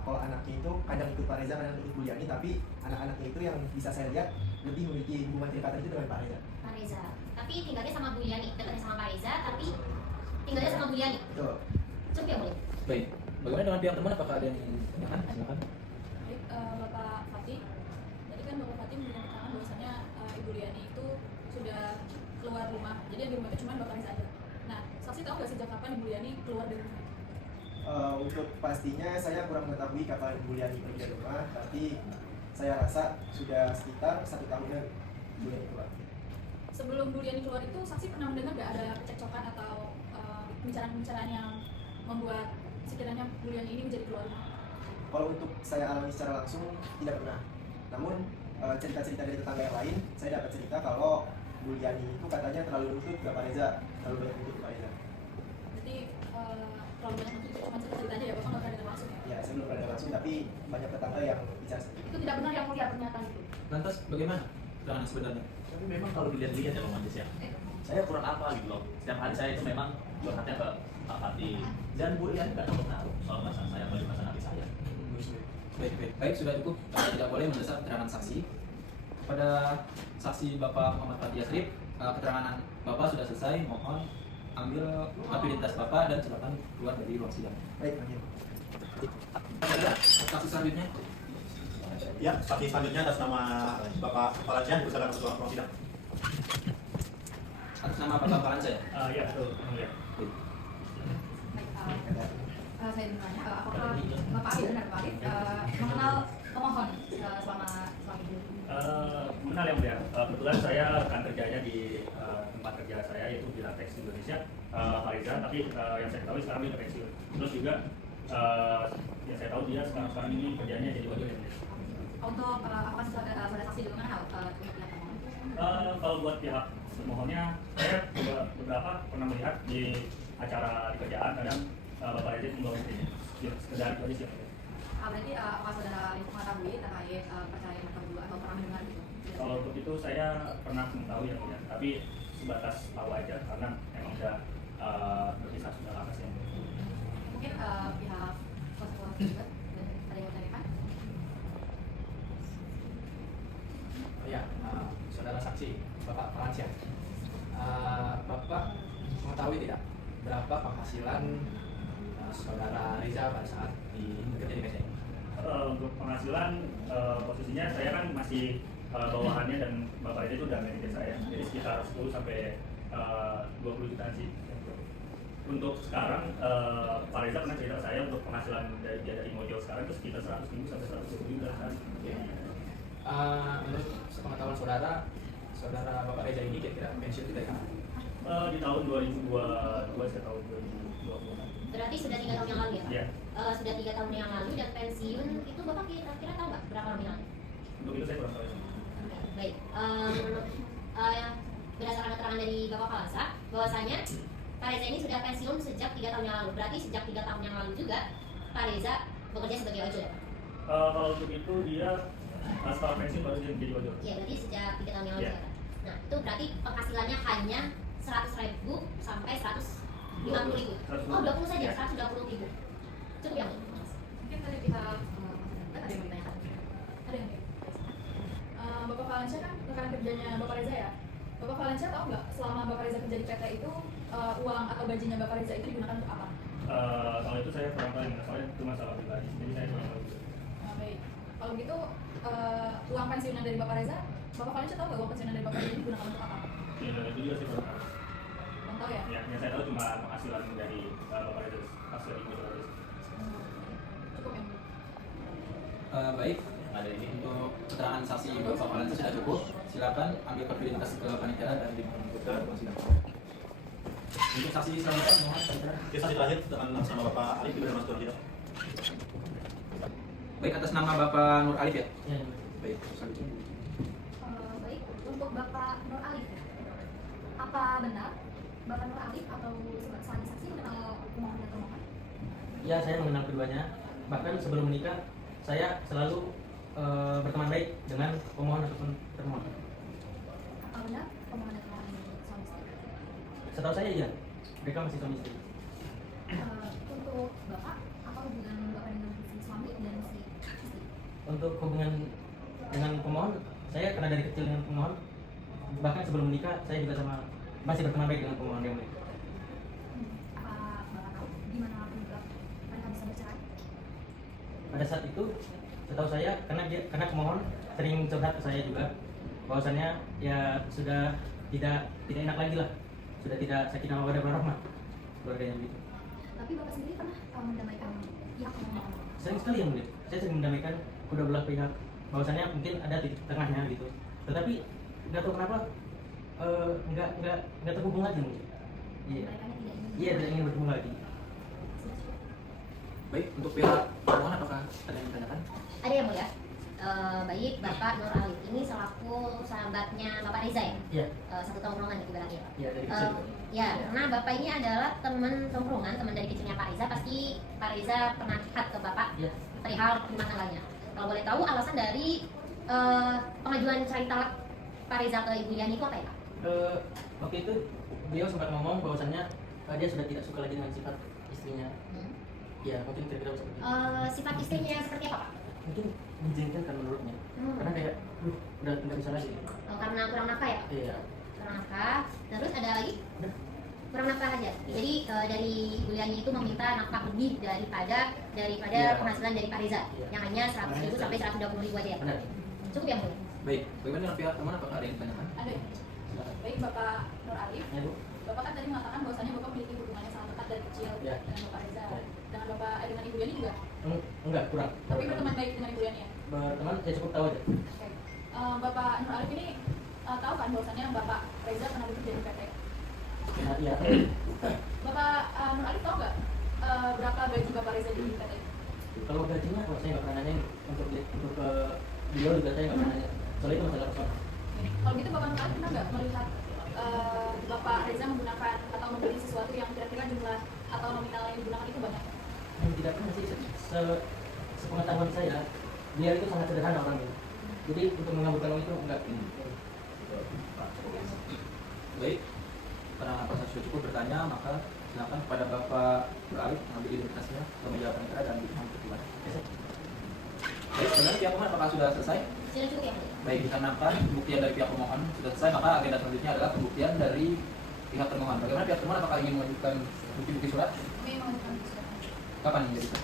Kalau anaknya itu kadang ikut Pak Reza, kadang ikut Bu Liani, tapi anak-anaknya itu yang bisa saya lihat lebih memiliki hubungan kedekatan itu dengan Pak Reza. Pak Reza. Tapi tinggalnya sama Bu Liani, dekatnya sama Pak Reza, tapi tinggalnya sama Bu Liani. Betul. Cukup ya, Bu Liani? Baik. Bagaimana dengan pihak teman? Apakah ada yang ditanyakan? Silakan. Baik, Bapak Fatih, tadi kan Bapak Fatih menyatakan bahwasanya Ibu Liani itu sudah keluar rumah, jadi yang di rumah itu cuma Bapak Reza aja. Nah, saksi tahu nggak sejak kapan Ibu Liani keluar dari rumah? Untuk pastinya saya kurang mengetahui kapan Bu Liani pergi dari rumah, tapi saya rasa sudah sekitar 1 tahunan Bu Liani keluar. Sebelum Bu Liani keluar itu, saksi pernah mendengar nggak ada kecekcokan atau pembicaraan-pembicaraan yang membuat sekiranya Bu Liani ini menjadi keluar rumah? Kalau untuk saya alami secara langsung tidak pernah. Namun cerita-cerita dari tetangga yang lain, saya dapat cerita kalau Bu Liani itu katanya terlalu nutut ke Pak Reza, terlalu banyak nutut ke Pak Reza. Berarti terlalu banyak nutut itu cuma cerita aja ya, Bapak nggak pernah dengar langsung ya? Ya, saya belum pernah dengar langsung, tapi banyak tetangga yang bicara seperti itu. Itu tidak benar yang mulia pernyataan itu? Lantas bagaimana keterangan sebenarnya? Tapi memang kalau dilihat-lihat ya romantis ya, saya kurang apa gitu loh. Setiap hari saya itu memang curhatnya ke Pak Pati dan Bu Liani nggak tahu soal masalah saya atau masalah hati saya. Baik, sudah cukup. Kita tidak boleh mendesak keterangan saksi. Pada saksi Bapak Muhammad Fatih Yasrib, keterangan Bapak sudah selesai. Mohon ambil identitas Bapak dan silakan keluar dari ruang sidang. Baik, Pak. Saksi selanjutnya. Ya, saksi selanjutnya atas nama Bapak Falansyah dipersilakan ke ruang sidang. Atas nama Bapak Falansyah. Ya, betul. Ya. Saya bertanya, apakah Bapak Arif benar Pak Arif mengenal pemohon selama ini? Mengenal yang mulia. Kebetulan saya rekan kerjanya di tempat kerja saya yaitu di Latex Indonesia, Pak Reza. Tapi yang saya ketahui sekarang dia udah pensiun. Terus juga yang saya tahu dia sekarang ini kerjanya jadi ojol yang mulia. Untuk apakah saudara saksi juga mengenal pihak pemohon? Kalau buat pihak pemohonnya, saya juga beberapa pernah melihat di acara di kerjaan kadang Bapak Reza membawa istrinya. Ya, sekedar itu aja sih. Berarti apa saudara mengetahui terkait perceraian mereka berdua atau pernah mendengar gitu? Kalau untuk itu saya pernah mengetahui yang mulia, tapi sebatas tahu aja karena emang udah berpisah sudah lama sih. Mungkin pihak kuasa juga ada yang bertanyakan? Ya, saudara saksi, Bapak Falansyah. Bapak mengetahui tidak berapa penghasilan saudara Reza pada saat bekerja di PCI? Untuk penghasilan posisinya saya kan masih bawahannya dan Bapak Reza itu udah manajer saya, jadi sekitar 10 sampai 20 jutaan sih. Untuk sekarang Pak Reza pernah cerita saya untuk penghasilan dari Mojo sekarang itu sekitar 100.000 sampai 120 juta sehari. Menurut sepengetahuan saudara Bapak Reza ini kira-kira pensiun dari kapan? Di tahun 2022 saya tahun 2020. Berarti sudah 3 tahun yang lalu ya, Pak? Iya. Sudah 3 tahun yang lalu dan pensiun itu Bapak kira-kira tahu nggak berapa nominalnya? Untuk itu saya kurang tahu. Baik, berdasarkan keterangan dari Bapak Falansyah, bahwasanya Pak Reza ini sudah pensiun sejak 3 tahun yang lalu. Berarti sejak 3 tahun yang lalu juga Pak Reza bekerja sebagai ojol ya, Pak? Kalau untuk itu dia setelah pensiun baru dia menjadi ojol. Iya, berarti sejak 3 tahun yang lalu Iya. ya, Pak? Nah, itu berarti penghasilannya hanya 100.000 sampai 150.000. Oh, 20 saja, 120.000. Cukup ya, Bu? Mungkin dari pihak ada yang bertanyakan? Ada yang Bapak Falansyah kan rekan kerjanya Bapak Reza ya? Bapak Falansyah tahu nggak selama Bapak Reza kerja di PT itu uang atau gajinya Bapak Reza itu digunakan untuk apa? Kalau itu saya kurang tahu, soalnya itu masalah pribadi, jadi saya kurang tahu. Baik, kalau gitu uang pensiunan dari Bapak Reza, Bapak Falansyah tahu nggak uang pensiunan dari Bapak Reza ini digunakan untuk apa? Itu juga saya kurang tahu. Belum tahu ya? Ya, yang saya tahu cuma penghasilan dari Bapak Reza pas dari Mojo. Cukup ya? Baik, ada ini untuk keterangan saksi Bapak Falansyah sudah cukup. Silakan ambil identitas ke panitia dan dibuka ruang sidang. Untuk saksi selanjutnya mohon saya. Oke, saksi terakhir dengan atas nama Bapak Arif juga masuk dalam tidak. Baik, atas nama Bapak Nur Alif ya. Ya. Baik, selanjutnya. Baik, untuk Bapak Nur Alif, apa benar Bapak Nur Alif atau sebagai saksi mengenal pemohon dan termohon? Ya, saya mengenal keduanya. Bahkan sebelum menikah, saya selalu berteman baik dengan pemohon ataupun termohon. Apa benar pemohon dan termohon ini suami istri? Setahu saya iya, mereka masih suami istri. Untuk Bapak, apa hubungan Bapak dengan si suami dan si istri? Untuk hubungan dengan pemohon, saya karena dari kecil dengan pemohon, bahkan sebelum menikah saya juga masih berteman baik dengan pemohon yang menikah. Apa Bapak tahu gimana penyebab mereka bisa bercerai? Pada saat itu, setahu saya karena pemohon sering curhat ke saya juga, bahwasannya ya sudah tidak enak lagi lah, sudah tidak sakinah mawaddah warahmah keluarganya begitu. Tapi Bapak sendiri pernah mendamaikan pihak pemohon? Sering sekali yang mulia, saya sering mendamaikan kedua belah pihak, bahwasannya mungkin ada titik tengahnya gitu. Tetapi nggak tahu kenapa nggak terhubung lagi mungkin. Iya, Mereka tidak ingin. iya tidak ingin bertemu lagi. Baik, untuk pihak pemohon apakah ada yang ditanyakan? Ada yang mulia. Baik, Bapak Nur Alif ini selaku sahabatnya Bapak Reza ya? Iya, Satu tongkrongan gitu berarti ya? iya dari kecil. Ya, karena Bapak ini adalah teman tongkrongan, teman dari kecilnya Pak Reza. Pasti Pak Reza pernah curhat ke Bapak Iya. perihal rumah tangganya. Kalau boleh tahu alasan dari pengajuan cerai talak Pak Reza ke Ibu Yani itu apa ya Pak? Waktu itu beliau sempat ngomong bahwasannya dia sudah tidak suka lagi dengan sifat istrinya. Ya, mungkin kira-kira seperti itu. Sifat istrinya yang seperti apa Pak? Mungkin menjengkelkan menurutnya. Karena kayak, udah nggak bisa lagi. Karena kurang nafkah ya? Iya. Kurang nafkah. Terus ada lagi? Udah. Kurang nafkah aja. Jadi dari Ibu Yani itu meminta nafkah lebih daripada Iya. penghasilan dari Pak Reza, Iya. yang hanya 100.000 sampai 120.000 aja ya Pak? Benar. Cukup ya Bu? Baik, bagaimana dengan pihak teman apakah ada yang ditanyakan? Ada. Baik, Bapak Nur Alif, Ya, Bu. Bapak kan tadi mengatakan bahwasannya Bapak memiliki hubungan yang sangat dekat dari kecil Ya. dengan Bapak Reza, dengan Ibu Yani juga, Enggak, kurang. tapi berteman baik dengan Ibu Yani ya? Berteman, ya cukup tahu aja. Oke. Bapak Nur Alif ini tahu kan bahwasannya Bapak Reza pernah bekerja di PT? Nah, iya. Bapak Nur Alif tahu nggak berapa gaji Bapak Reza di PT? Kalau gajinya, saya nggak pernah nanyain. Untuk beliau juga saya nggak pernah nanya. Soalnya itu masalah personal. Kalau gitu Bapak Nur Alif pernah nggak melihat Bapak Reza menggunakan atau membeli sesuatu yang kira-kira jumlah atau nominal yang digunakan itu banyak? Yang tidak pernah sih, sepengetahuan saya, beliau itu sangat sederhana orangnya. Jadi untuk mengaburkan uang itu enggak. Baik, karena pasal sudah cukup bertanya, maka silakan kepada Bapak Arif mengambil identitasnya, menjawab negara dan dimohon ketua. Baik, sebenarnya pihak pemohon apakah sudah selesai? Sudah cukup ya Bu? Baik, dikarenakan pembuktian dari pihak pemohon sudah selesai, maka agenda selanjutnya adalah pembuktian dari pihak termohon. Bagaimana pihak termohon apakah ingin mengajukan bukti-bukti surat? Kami mengajukan surat. Kapan yang jadi? 7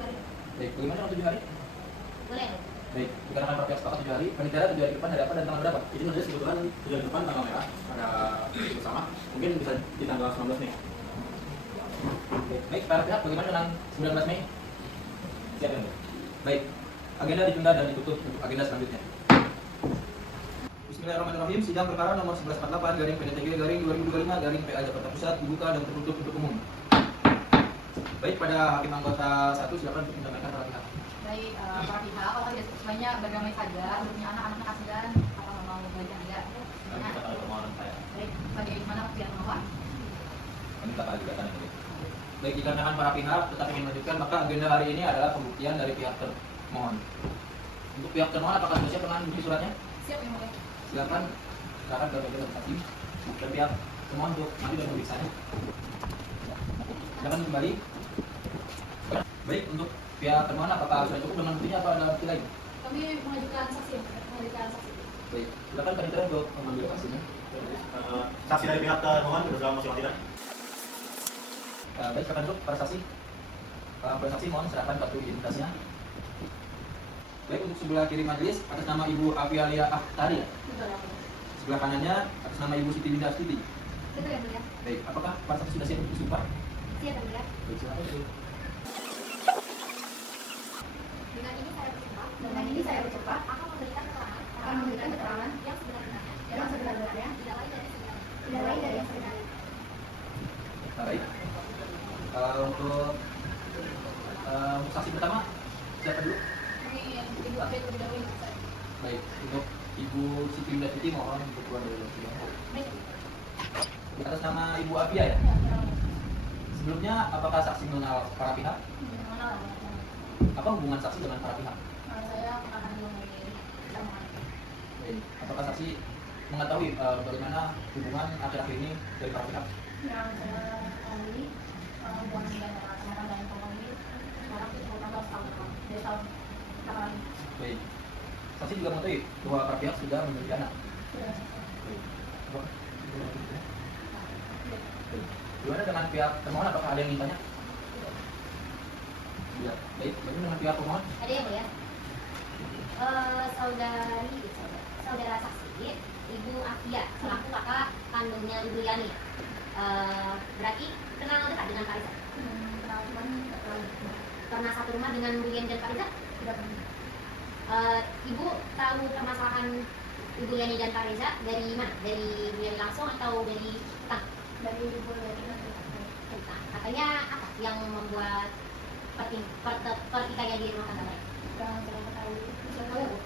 hari. Baik, bagaimana dengan 7 hari? Boleh Bu? Baik, dikarenakan para pihak sepakat 7 hari, panitia 7 hari ke depan hari apa dan tanggal berapa? Jadi majelis kebetulan 7 hari depan tanggal merah ada bersama, mungkin bisa di tanggal 19 nih. Baik, para pihak bagaimana dengan 19 Mei? Siap ya Bu? Baik, agenda ditunda dan ditutup untuk agenda selanjutnya. Bismillahirrahmanirrahim. Sidang perkara nomor 1148 garing PDTG garing 2025 garing PA Jakarta Pusat dibuka dan tertutup untuk umum. Baik, pada hakim anggota 1 silakan untuk menyampaikan para pihak. Baik, para pihak, kalau tidak semuanya berdamai saja, untuk punya anak-anak kasihan, apa mau belajar enggak? Nanti kita tahu permohonan saya. Baik, bagaimana pihak pemohon? Kami tak akan juga ini. Baik, dikarenakan para pihak tetap ingin melanjutkan, maka agenda hari ini adalah pembuktian dari pihak termohon. Untuk pihak termohon apakah sudah siap dengan bukti suratnya? Siap yang mulia. Silakan ke bagian saksi dan pihak termohon untuk maju dan pemeriksaan. Silakan kembali. Baik, untuk pihak termohon apakah sudah cukup dengan buktinya atau ada bukti lain? Kami mengajukan saksi, mengajukan saksi. Baik, silakan panitia untuk mengambil saksinya. Saksi dari pihak termohon sudah dalam posisi tidak? Baik, silakan duduk para saksi. Para saksi mohon serahkan kartu identitasnya. Baik, untuk sebelah kiri majelis atas nama Ibu Afialia Ahtari. Betul yang mulia. Sebelah kanannya atas nama Ibu Siti Linda Stiti. Betul yang mulia. Baik, apakah para saksi sudah siap untuk bersumpah? Siap yang mulia. Baik, silakan. Dengan ini saya bersumpah akan memberikan keterangan yang sebenar-benarnya tidak lain dari yang sebenarnya Untuk saksi pertama siapa dulu? Ini yang Ibu Afia terlebih dahulu. Baik, untuk Ibu Siti Winda Tuti mohon untuk keluar dari sidang. Baik. Atas nama Ibu Afia ya? Sebelumnya apakah saksi mengenal para pihak? Mengenal. Apa hubungan saksi dengan para pihak? Saya akan mengenai pertemuan. Baik, apakah saksi mengetahui bagaimana hubungan akhir-akhir ini dari para pihak? Yang saya ketahui hubungan dengan teman-teman dan ekonomi sekarang itu 15 tahun dari tahun sekarang. Baik, saksi juga mengetahui bahwa para pihak sudah memiliki anak. Sudah. Baik. Gimana dengan pihak termohon? Apakah ada yang ingin tanya? Ya, baik. Bagaimana dengan pihak pemohon? Ada yang mulia. Saudara saksi, Ibu Afia selaku kakak kandungnya Ibu Yani. Berarti kenal dekat dengan Pak Riza? Kenal cuman tidak terlalu. Pernah satu rumah dengan Bu Yani dan Pak Riza? Tidak pernah. Ibu tahu permasalahan Ibu Yani dan Pak Riza dari mana? Dari Bu Yani langsung atau dari Tang? Dari Ibu Yani nanti. Tang. Katanya apa yang membuat pertikaian di rumah tangga mereka? Yang saya ketahui, saya tahu Bu.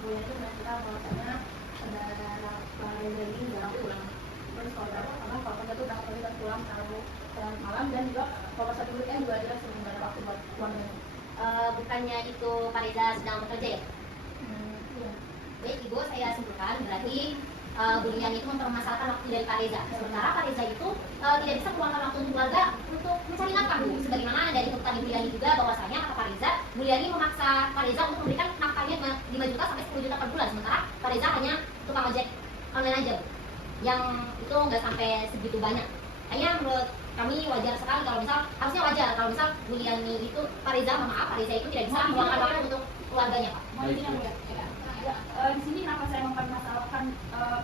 Bu Yani itu mencerita bahwasanya saudara Pak Reza ini jarang pulang. Terus kalau kerja itu berapa kali dan pulang selalu malam, dan juga kalau satu weekend juga dia sering ada waktu buat keluarganya. Bukannya itu Pak Reza sedang bekerja ya? Iya. Baik Ibu, saya simpulkan berarti Bu Yani itu mempermasalahkan waktu dari Pak Reza. Sementara Pak Reza itu tidak bisa meluangkan waktu untuk keluarga untuk mencari nafkah Bu. Sebagaimana dari tuntutan Ibu Yani juga bahwasanya kata Pak Reza, Bu Yani memaksa Pak Reza untuk memberikan nafkahnya 5 juta sampai 10 juta per bulan. Sementara Pak Reza hanya tukang ojek online aja Bu. Yang itu nggak sampai segitu banyak. Hanya menurut kami wajar sekali kalau misal, harusnya wajar kalau misal Bu Yani itu Pak Reza, maaf Pak Reza itu tidak bisa meluangkan waktu untuk keluarganya Pak. Mohon izin yang mulia. Ya, di sini kenapa saya mempermasalahkan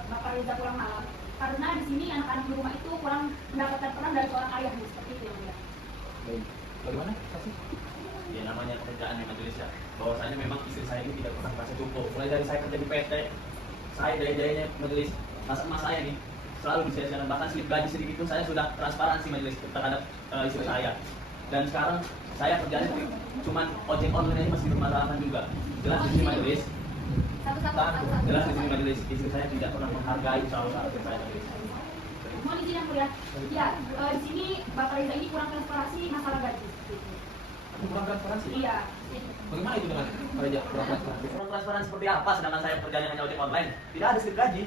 Bapak Reza pulang malam? Karena di sini anak-anak di rumah itu kurang mendapatkan peran dari seorang ayah, seperti itu yang mulia. Baik. Bagaimana saksi? Ya namanya pekerjaan di majelis ya. Bahwasanya memang istri saya ini tidak pernah merasa cukup. Mulai dari saya kerja di PT, saya dari majelis, mas saya nih selalu disia-siakan. Bahkan slip gaji sedikit pun saya sudah transparansi majelis terhadap istri saya. Dan sekarang saya kerjanya cuma ojek online aja masih bermasalahkan juga. Jelas di sini majelis. Jelas di sini majelis istri saya tidak pernah menghargai usaha-usaha istri saya. Mohon izin yang mulia. Ya, di sini Bapak Reza ini kurang transparansi masalah gaji. Kurang transparansi? Iya. Bagaimana itu dengan Pak Reza? Kurang transparansi? Kurang transparan seperti apa sedangkan saya kerjanya hanya ojek online? Tidak ada slip gaji.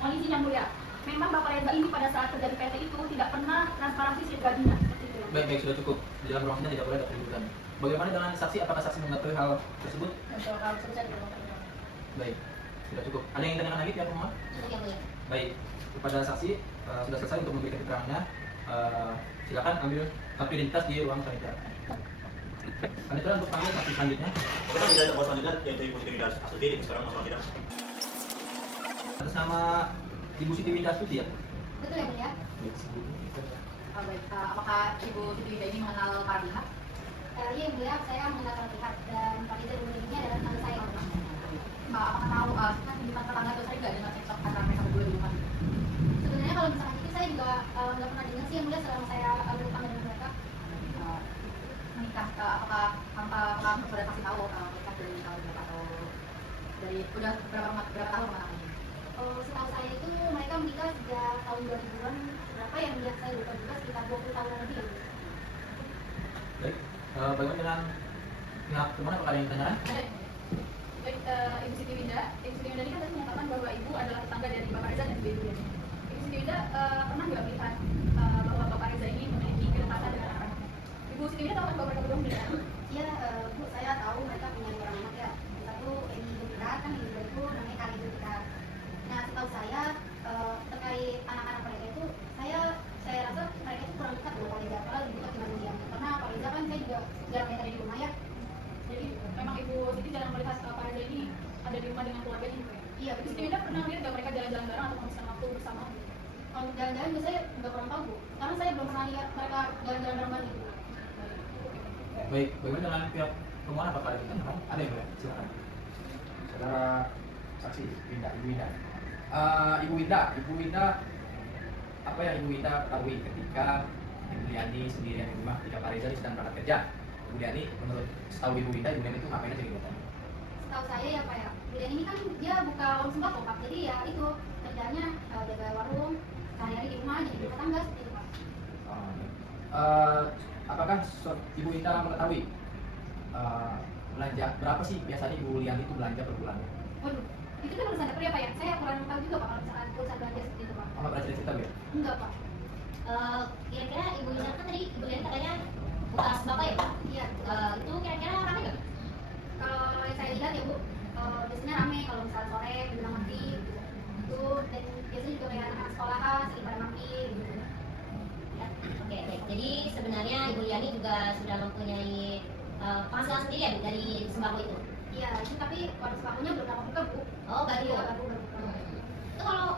Mohon izin yang mulia. Memang Bapak Reza ini pada saat kerja di PT itu tidak pernah transparansi slip gajinya. Seperti itu. Baik, sudah cukup. Di dalam ruang sidang tidak boleh ada keributan. Bagaimana dengan saksi? Apakah saksi mengetahui hal tersebut? Untuk hal selesai di rumah. Baik, sudah cukup. Ada yang ditanyakan lagi pihak pemohon? Cukup yang mulia. Baik, kepada saksi sudah selesai untuk memberikan keterangannya. Silakan ambil kartu identitas di ruang saniter. Saniter untuk panggil saksi selanjutnya. Kita tidak ada kuasa selanjutnya yaitu Ibu Siti Winda Astuti. Sekarang masalah tidak. Atas nama Ibu Siti Winda Astuti ya? Betul ya mulia? Baik, Apakah Ibu Siti Winda ini mengenal Pak Reza? Iya mulia, saya mengenal para pihak dan Pak Reza ini adalah teman saya. Apakah tahu kehidupan tetangga itu saya nggak dengan TikTok antara mereka berdua di rumah? Sebenarnya kalau misalkan itu saya juga nggak pernah dengar sih yang mulia selama saya berhutang dengan mereka. Menikah, apakah sudah kasih tahu menikah dari tahun berapa atau dari udah berapa tahun mengenal ini? Setahu saya itu mereka menikah sejak tahun 2000-an berapa yang mulia, saya lupa juga, sekitar 20 tahun lebih ya mulia. Baik, bagaimana dengan pihak kemana? Apakah ada yang ditanyakan? Ada. Baik, Ibu Siti Winda ini kan tadi menyatakan bahwa Ibu adalah tetangga dari Bapak Reza dan Ibu Yani. Ibu Siti Winda pernah nggak melihat bahwa Bapak Reza ini memiliki kedekatan dengan anak-anaknya? Ibu Siti Winda tahu kan bahwa mereka berdua menikah? Iya Bu, saya tahu mereka punya 2 orang anak ya. Yang satu Eni Zulfikar, kan Eni Zulfikar itu namanya Kali Zulfikar. Nah setahu saya terkait anak-anak mereka itu saya rasa mereka itu kurang dekat dengan Pak Reza, apalagi lebih dekat dengan dia. Karena Pak Reza kan saya juga jarang lihat ada di rumah ya. Jadi memang Ibu Siti jarang melihat Pak Reza ini ada di rumah dengan keluarganya gitu ya? Iya, Ibu Siti Winda pernah lihat nggak mereka jalan-jalan bareng atau menghabiskan waktu bersama? kalau jalan-jalan juga saya nggak kurang tahu Bu, karena saya belum pernah lihat mereka jalan-jalan bareng bareng gitu. Baik, bagaimana dengan pihak pemohon? Apakah ada yang ditanyakan? Ada yang boleh? Silakan. Saudara saksi Winda, Ibu Winda. Ibu Winda, apa yang Ibu Winda ketahui ketika Ibu Liani sendirian di rumah ketika Pak Reza sedang berangkat kerja. Ibu Liani, menurut setahu Ibu Winda, Ibu Liani itu ngapain aja kegiatannya? Setahu saya ya Pak ya, Bulian ini kan dia buka warung sembako Pak, jadi ya itu kerjanya jaga warung, sehari-hari di rumah aja, di rumah tangga seperti itu Pak. Apakah Ibu Winda mengetahui belanja berapa sih biasanya Ibu Liani itu belanja per bulan? Waduh, itu kan urusan dapur ya Pak ya, saya kurang tahu juga Pak kalau misalkan urusan belanja seperti itu Pak. Nggak pernah cerita Bu ya? Enggak Pak. Kira-kira Ibu Lina kan tadi Ibu Lina katanya buka sembako ya Pak? Iya. Itu kira-kira ramai nggak? Kalau yang saya lihat ya Bu, biasanya rame kalau misalnya sore menjelang maghrib gitu. Itu dan biasanya juga kayak anak sekolahan sering pada mampir gitu. Ya, oke, baik. Jadi sebenarnya Ibu Liani juga sudah mempunyai penghasilan sendiri ya Bu, dari sembako itu? Iya, itu tapi warung sembakonya belum lama buka Bu. Oh, baru. Iya, baru. Itu kalau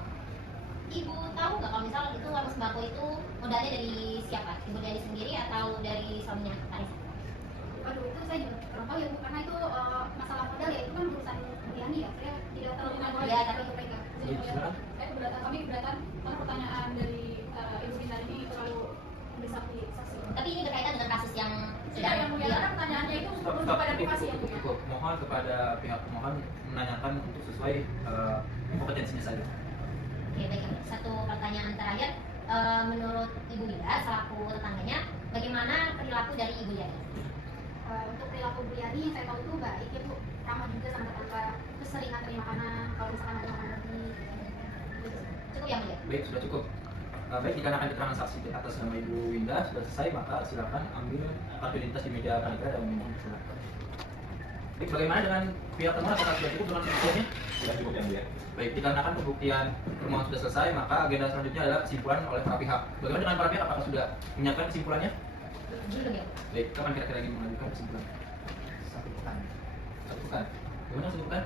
Ibu tahu nggak kalau misal itu warung sembako itu modalnya dari siapa? Ibu Liani sendiri atau dari suaminya Pak Reza? Waduh, itu saya juga kurang tahu ya Bu, karena itu masalah modal ya, itu kan urusan Liani ya. Saya tidak terlalu mengenal Ya, tapi mereka. Iya, silakan. Saya keberatan, kami keberatan karena pertanyaan dari Ibu Winda ini terlalu mendesak saksi. tapi ini berkaitan dengan kasus yang Tidak, yang mulia kan pertanyaannya itu untuk pada privasi ya Bu ya. Cukup. Mohon kepada pihak pemohon menanyakan untuk sesuai kompetensinya saja. Oke, baik. Satu pertanyaan terakhir, menurut Ibu Winda selaku tetangganya, bagaimana perilaku dari Ibu Liani? Untuk perilaku Bu Liani yang saya tahu itu baik ya Bu, ramah juga sama tetangga, terus sering nganterin makanan kalau misalkan ada makanan lebih. Cukup ya mulia? Baik, sudah cukup. Baik, dikarenakan keterangan saksi di atas nama Ibu Winda sudah selesai, maka silakan ambil kartu identitas di meja panitia dan memohon silakan. Baik, bagaimana dengan pihak termohon? Apakah sudah cukup dengan pembuktiannya? Sudah cukup yang mulia. Baik, dikarenakan pembuktian permohonan sudah selesai, maka agenda selanjutnya adalah kesimpulan oleh para pihak. Bagaimana dengan para pihak? Apakah sudah menyiapkan kesimpulannya? Belum ya? Baik, kapan kira-kira ingin mengajukan kesimpulan? Satu pekan. Satu pekan. Bagaimana satu pekan?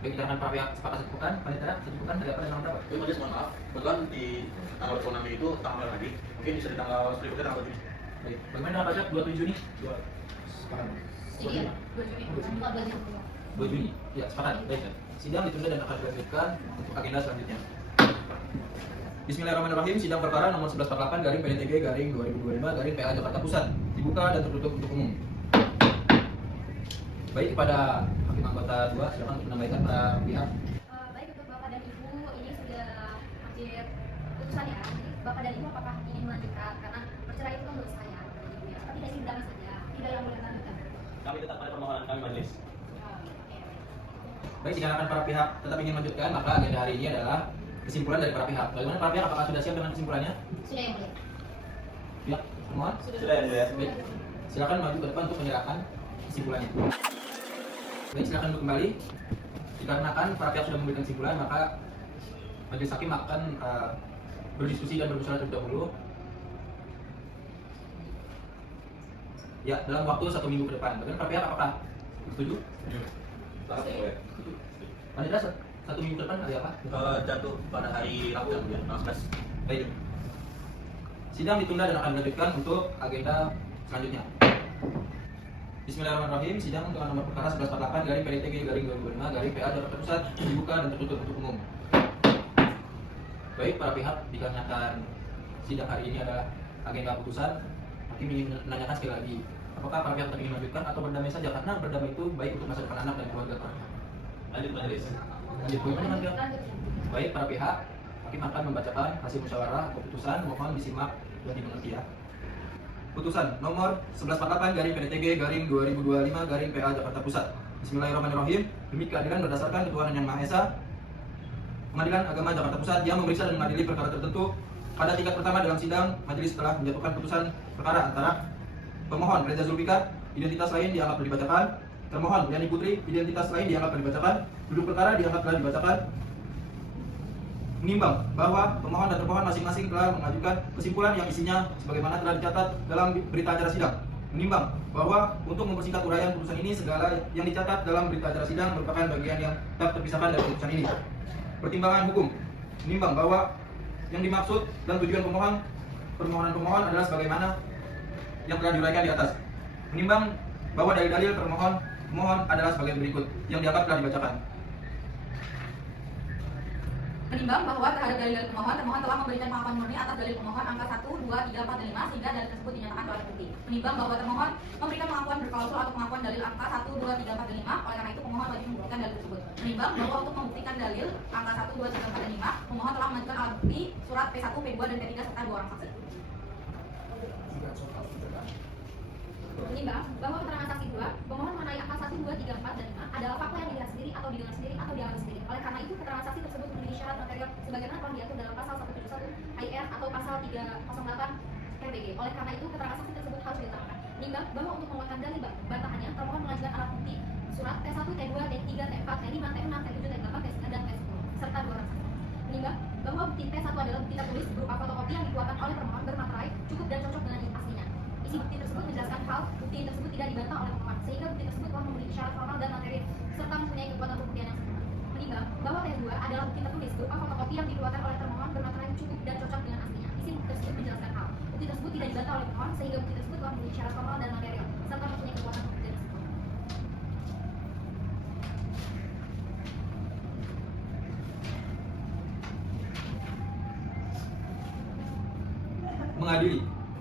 Baik, dikarenakan para pihak sepakat satu pekan, panitia satu pekan ada apa dengan berapa? Tapi majelis mohon maaf, kebetulan di tanggal 26 itu tanggal lagi, mungkin bisa di tanggal berikutnya tanggal 7. Baik, bagaimana dengan pajak 27 Juni? Sekarang. Jadi ya? 2 Juni. Oh, 2 Juni. 2 Juni. Ya, sepakat. Baik. Sidang ditunda dan akan dilanjutkan untuk agenda selanjutnya. Bismillahirrahmanirrahim. Sidang perkara nomor 1148 garing PDTG garing 2025 garing PA Jakarta Pusat dibuka dan tertutup untuk umum. Baik, kepada hakim anggota 2 silakan untuk menambahkan para pihak. Baik, untuk Bapak dan Ibu ini sudah hampir putusan ya. Jadi Bapak dan Ibu apakah ingin melanjutkan? Karena perceraian itu kan menurut saya, ya. Tapi dari sidang saja, tidak yang boleh melanjutkan. Kami tetap pada permohonan kami majelis. Baik, dikarenakan para pihak tetap ingin melanjutkan, maka agenda hari ini adalah kesimpulan dari para pihak. Bagaimana para pihak? Apakah sudah siap dengan kesimpulannya? Sudah ya mulia? Pihak semua? Sudah yang mulia. Baik, silakan maju ke depan untuk menyerahkan kesimpulannya. Baik, silakan duduk kembali. Dikarenakan para pihak sudah memberikan kesimpulan, maka majelis hakim akan berdiskusi dan berbicara terlebih dahulu. Ya, dalam waktu 1 minggu ke depan. Bagaimana para pihak? Apakah setuju? Sepakat yang mulia. Panitra, 1 minggu ke depan hari apa? Jatuh pada hari Rabu yang mulia, tanggal 11. Baik. Sidang ditunda dan akan dilanjutkan untuk agenda selanjutnya. Bismillahirrahmanirrahim. Sidang dengan nomor perkara 1148 garing PDTG garing 2025 garing PA Jakarta Pusat dibuka dan tertutup untuk umum. Baik, para pihak, dikarenakan sidang hari ini adalah agenda putusan, hakim ingin menanyakan sekali lagi, apakah para pihak tetap ingin melanjutkan atau berdamai saja? Karena berdamai itu baik untuk masa depan anak dan keluarga para pihak. Lanjut majelis. Lanjut, bagaimana dengan pihak? Baik, para pihak, hakim akan membacakan hasil musyawarah keputusan, mohon disimak dan dimengerti ya. Putusan nomor 1148 garing PDTG garing 2025 garing PA Jakarta Pusat. Bismillahirrahmanirrahim. Demi keadilan berdasarkan ketuhanan yang Maha Esa, Pengadilan Agama Jakarta Pusat yang memeriksa dan mengadili perkara tertentu pada tingkat pertama dalam sidang, majelis telah menjatuhkan putusan perkara antara pemohon Reza Zulfikar, identitas lain dianggap telah dibacakan, termohon Liani Putri, identitas lain dianggap telah dibacakan, duduk perkara dianggap telah dibacakan, menimbang bahwa pemohon dan termohon masing-masing telah mengajukan kesimpulan yang isinya sebagaimana telah dicatat dalam berita acara sidang. Menimbang bahwa untuk mempersingkat uraian putusan ini, segala yang dicatat dalam berita acara sidang merupakan bagian yang tak terpisahkan dari putusan ini. Pertimbangan hukum menimbang bahwa yang dimaksud dan tujuan permohonan pemohon adalah sebagaimana yang telah diuraikan di atas. Menimbang bahwa dalil-dalil pemohon adalah sebagai berikut yang dianggap telah dibacakan. Menimbang bahwa terhadap dalil pemohon, termohon telah memberikan pengakuan murni atas dalil pemohon angka 1, 2, 3, 4, dan 5 sehingga dalil tersebut dinyatakan oleh bukti. Menimbang bahwa termohon memberikan pengakuan berklausul atau pengakuan dalil angka 1, 2, 3, 4, dan 5, oleh karena itu pemohon wajib membuktikan dalil tersebut. Menimbang bahwa untuk membuktikan dalil angka 1, 2, 3, 4, dan 5, pemohon telah mengajukan alat bukti surat P1, P2, dan P3 serta 2 orang saksi. Menimbang bahwa keterangan saksi 2, pemohon mengenai angka 1, 2, 3, 4, dan 5 adalah fakta yang dilihat sendiri atau didengar sendiri atau dialami sendiri. Oleh karena itu, keterangan saksi tersebut memiliki syarat material sebagaimana telah diatur dalam pasal 171 HIR atau pasal 308 RBG. Oleh karena itu, keterangan saksi tersebut harus diutamakan. Menimbang bahwa untuk menguatkan dalil bantahannya, termohon mengajukan alat bukti surat T1, T2, T3, T4, T5, T6, T7, T8, T9, dan T10 serta 2 orang saksi. Menimbang bahwa bukti T1 adalah bukti tertulis berupa fotokopi yang dikeluarkan oleh termohon bermaterai cukup dan cocok dengan aslinya. Isi bukti tersebut menjelaskan hal bukti tersebut tidak dibantah oleh pemohon, sehingga bukti tersebut telah memiliki syarat formal dan materi serta mempunyai kekuatan pembuktian yang sempurna. Menimbang bahwa T2 adalah bukti tertulis berupa fotokopi yang dikeluarkan oleh termohon bermaterai cukup dan cocok dengan aslinya. Isi bukti tersebut menjelaskan hal bukti tersebut tidak dibantah oleh pemohon, sehingga bukti tersebut telah memiliki syarat formal dan material serta mempunyai kekuatan pembuktian yang sempurna. Mengadili.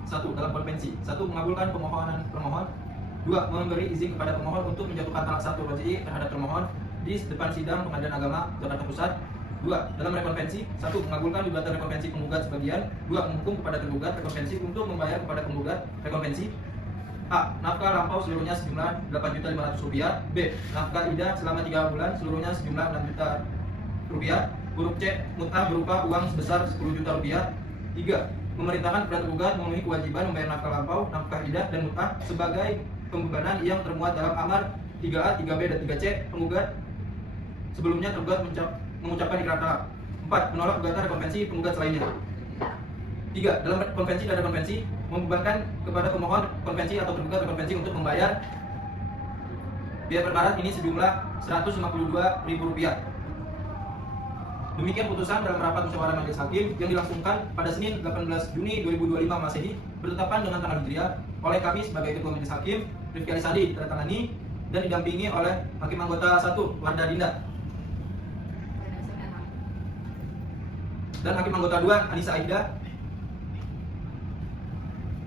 1. Dalam konvensi. 1. Mengabulkan permohonan termohon. 2. Memberi izin kepada pemohon untuk menjatuhkan talak 1 raj'i terhadap termohon di depan sidang Pengadilan Agama Jakarta Pusat. 2. Dalam rekonvensi. 1. Mengabulkan gugatan rekonvensi penggugat sebagian. 2. Menghukum kepada tergugat rekonvensi untuk membayar kepada penggugat rekonvensi A. Nafkah lampau seluruhnya sejumlah Rp8.500. B. Nafkah idah selama 3 bulan seluruhnya sejumlah Rp6 juta. Huruf C. Mut'ah berupa uang sebesar Rp10 juta. 3. Memerintahkan kepada tergugat memenuhi kewajiban membayar nafkah lampau, nafkah idah, dan mut'ah sebagai pembebanan yang termuat dalam amar 3A, 3B, dan 3C penggugat sebelumnya tergugat mengucapkan ikrar talak. 4. Menolak gugatan rekonvensi penggugat selainnya. 3. Dalam konvensi dan rekonvensi membebankan kepada pemohon konvensi atau tergugat rekonvensi untuk membayar biaya perkara ini sejumlah Rp152.000. Demikian putusan dalam rapat musyawarah majelis hakim yang dilangsungkan pada Senin 18 Juni 2025 Masehi bertetapkan dengan tanggal hijriah oleh kami sebagai ketua majelis hakim Rifki Alisadi ditandatangani dan didampingi oleh hakim anggota 1 Wardah Dinda dan hakim anggota 2 Anissa Aida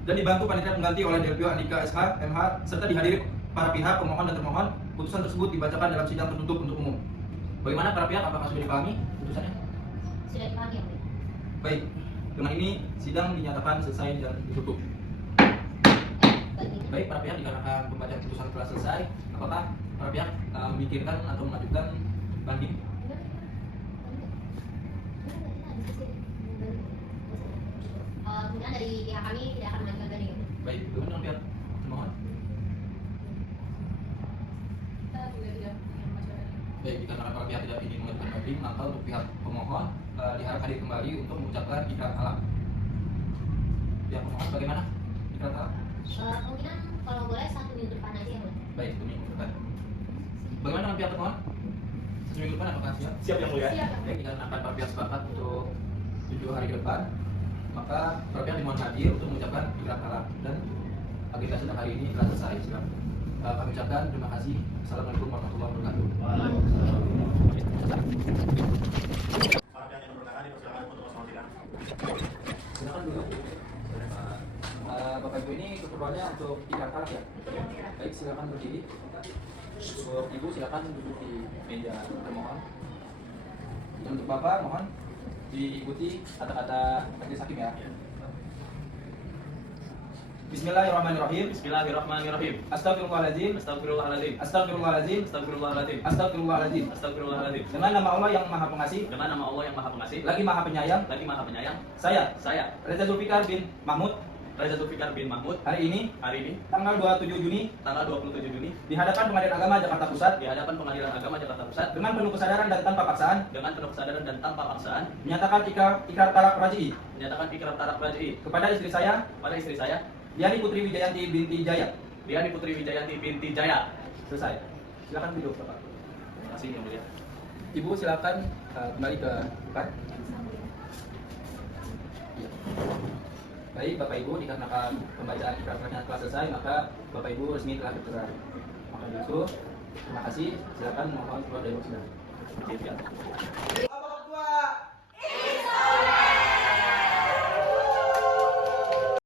dan dibantu panitia pengganti oleh Delpio Andika SH MH serta dihadiri para pihak pemohon dan termohon. Putusan tersebut dibacakan dalam sidang tertutup untuk umum. Bagaimana para pihak, apakah sudah dipahami putusannya? Sudah dipahami, ya, Baik, dengan ini sidang dinyatakan selesai dan ditutup. Baik, para pihak, dikarenakan pembacaan putusan telah selesai, apakah para pihak memikirkan atau mengajukan banding? Kemudian dari pihak kami tidak akan mengajukan banding. Baik, bagaimana dengan pihak termohon? Baik, dikarenakan para pihak tidak ingin mengajukan banding, maka untuk pihak pemohon diharap hadir kembali untuk mengucapkan ikrar talak. Pihak pemohon bagaimana ikrar talak? Kemungkinan kalau boleh 1 minggu depan aja ya, Bu. Baik, 1 minggu depan. Bagaimana dengan pihak pemohon? 1 minggu depan apakah siap? Siap yang mulia. Baik, dikarenakan para pihak sepakat untuk 7 hari ke depan, maka para pihak dimohon hadir untuk mengucapkan ikrar talak dan agenda sidang hari ini telah selesai. Silakan. Kami ucapkan terima kasih. Assalamualaikum warahmatullahi wabarakatuh. Para pihak yang berperkara dipersilakan untuk masuk sidang. Silakan dulu. Bapak Ibu ini keperluannya untuk ikrar talak ya? Baik, silakan berdiri. Untuk Ibu silakan duduk di meja termohon. Untuk Bapak mohon diikuti kata-kata majelis hakim ya. Bismillahirrahmanirrahim. Bismillahirrahmanirrahim. Astagfirullahaladzim. Astagfirullahaladzim. Astagfirullahaladzim. Astagfirullahaladzim. Astagfirullahaladzim. Astagfirullahaladzim. Dengan nama Allah yang Maha Pengasih, Dengan nama Allah yang Maha Pengasih, lagi Maha Penyayang, lagi Maha Penyayang, saya saya Reza Zulfikar bin Mahmud Reza Zulfikar bin Mahmud hari ini hari ini tanggal 27 Juni tanggal 27 Juni di hadapan Pengadilan Agama Jakarta Pusat di hadapan Pengadilan Agama Jakarta Pusat dengan penuh kesadaran dan tanpa paksaan dengan penuh kesadaran dan tanpa paksaan menyatakan ikrar talak raj'i menyatakan ikrar talak raj'i kepada istri saya pada istri saya Diani Putri Wijayanti binti Jaya. Diani Putri Wijayanti binti Jaya. Selesai. Silakan duduk Bapak. Terima kasih yang mulia. Ibu silakan kembali ke tempat. Ya. Baik Bapak Ibu, dikarenakan pembacaan ikrar talaknya telah selesai, maka Bapak Ibu resmi telah bercerai. Maka itu, terima kasih. Silakan mohon keluar dari ruang sidang.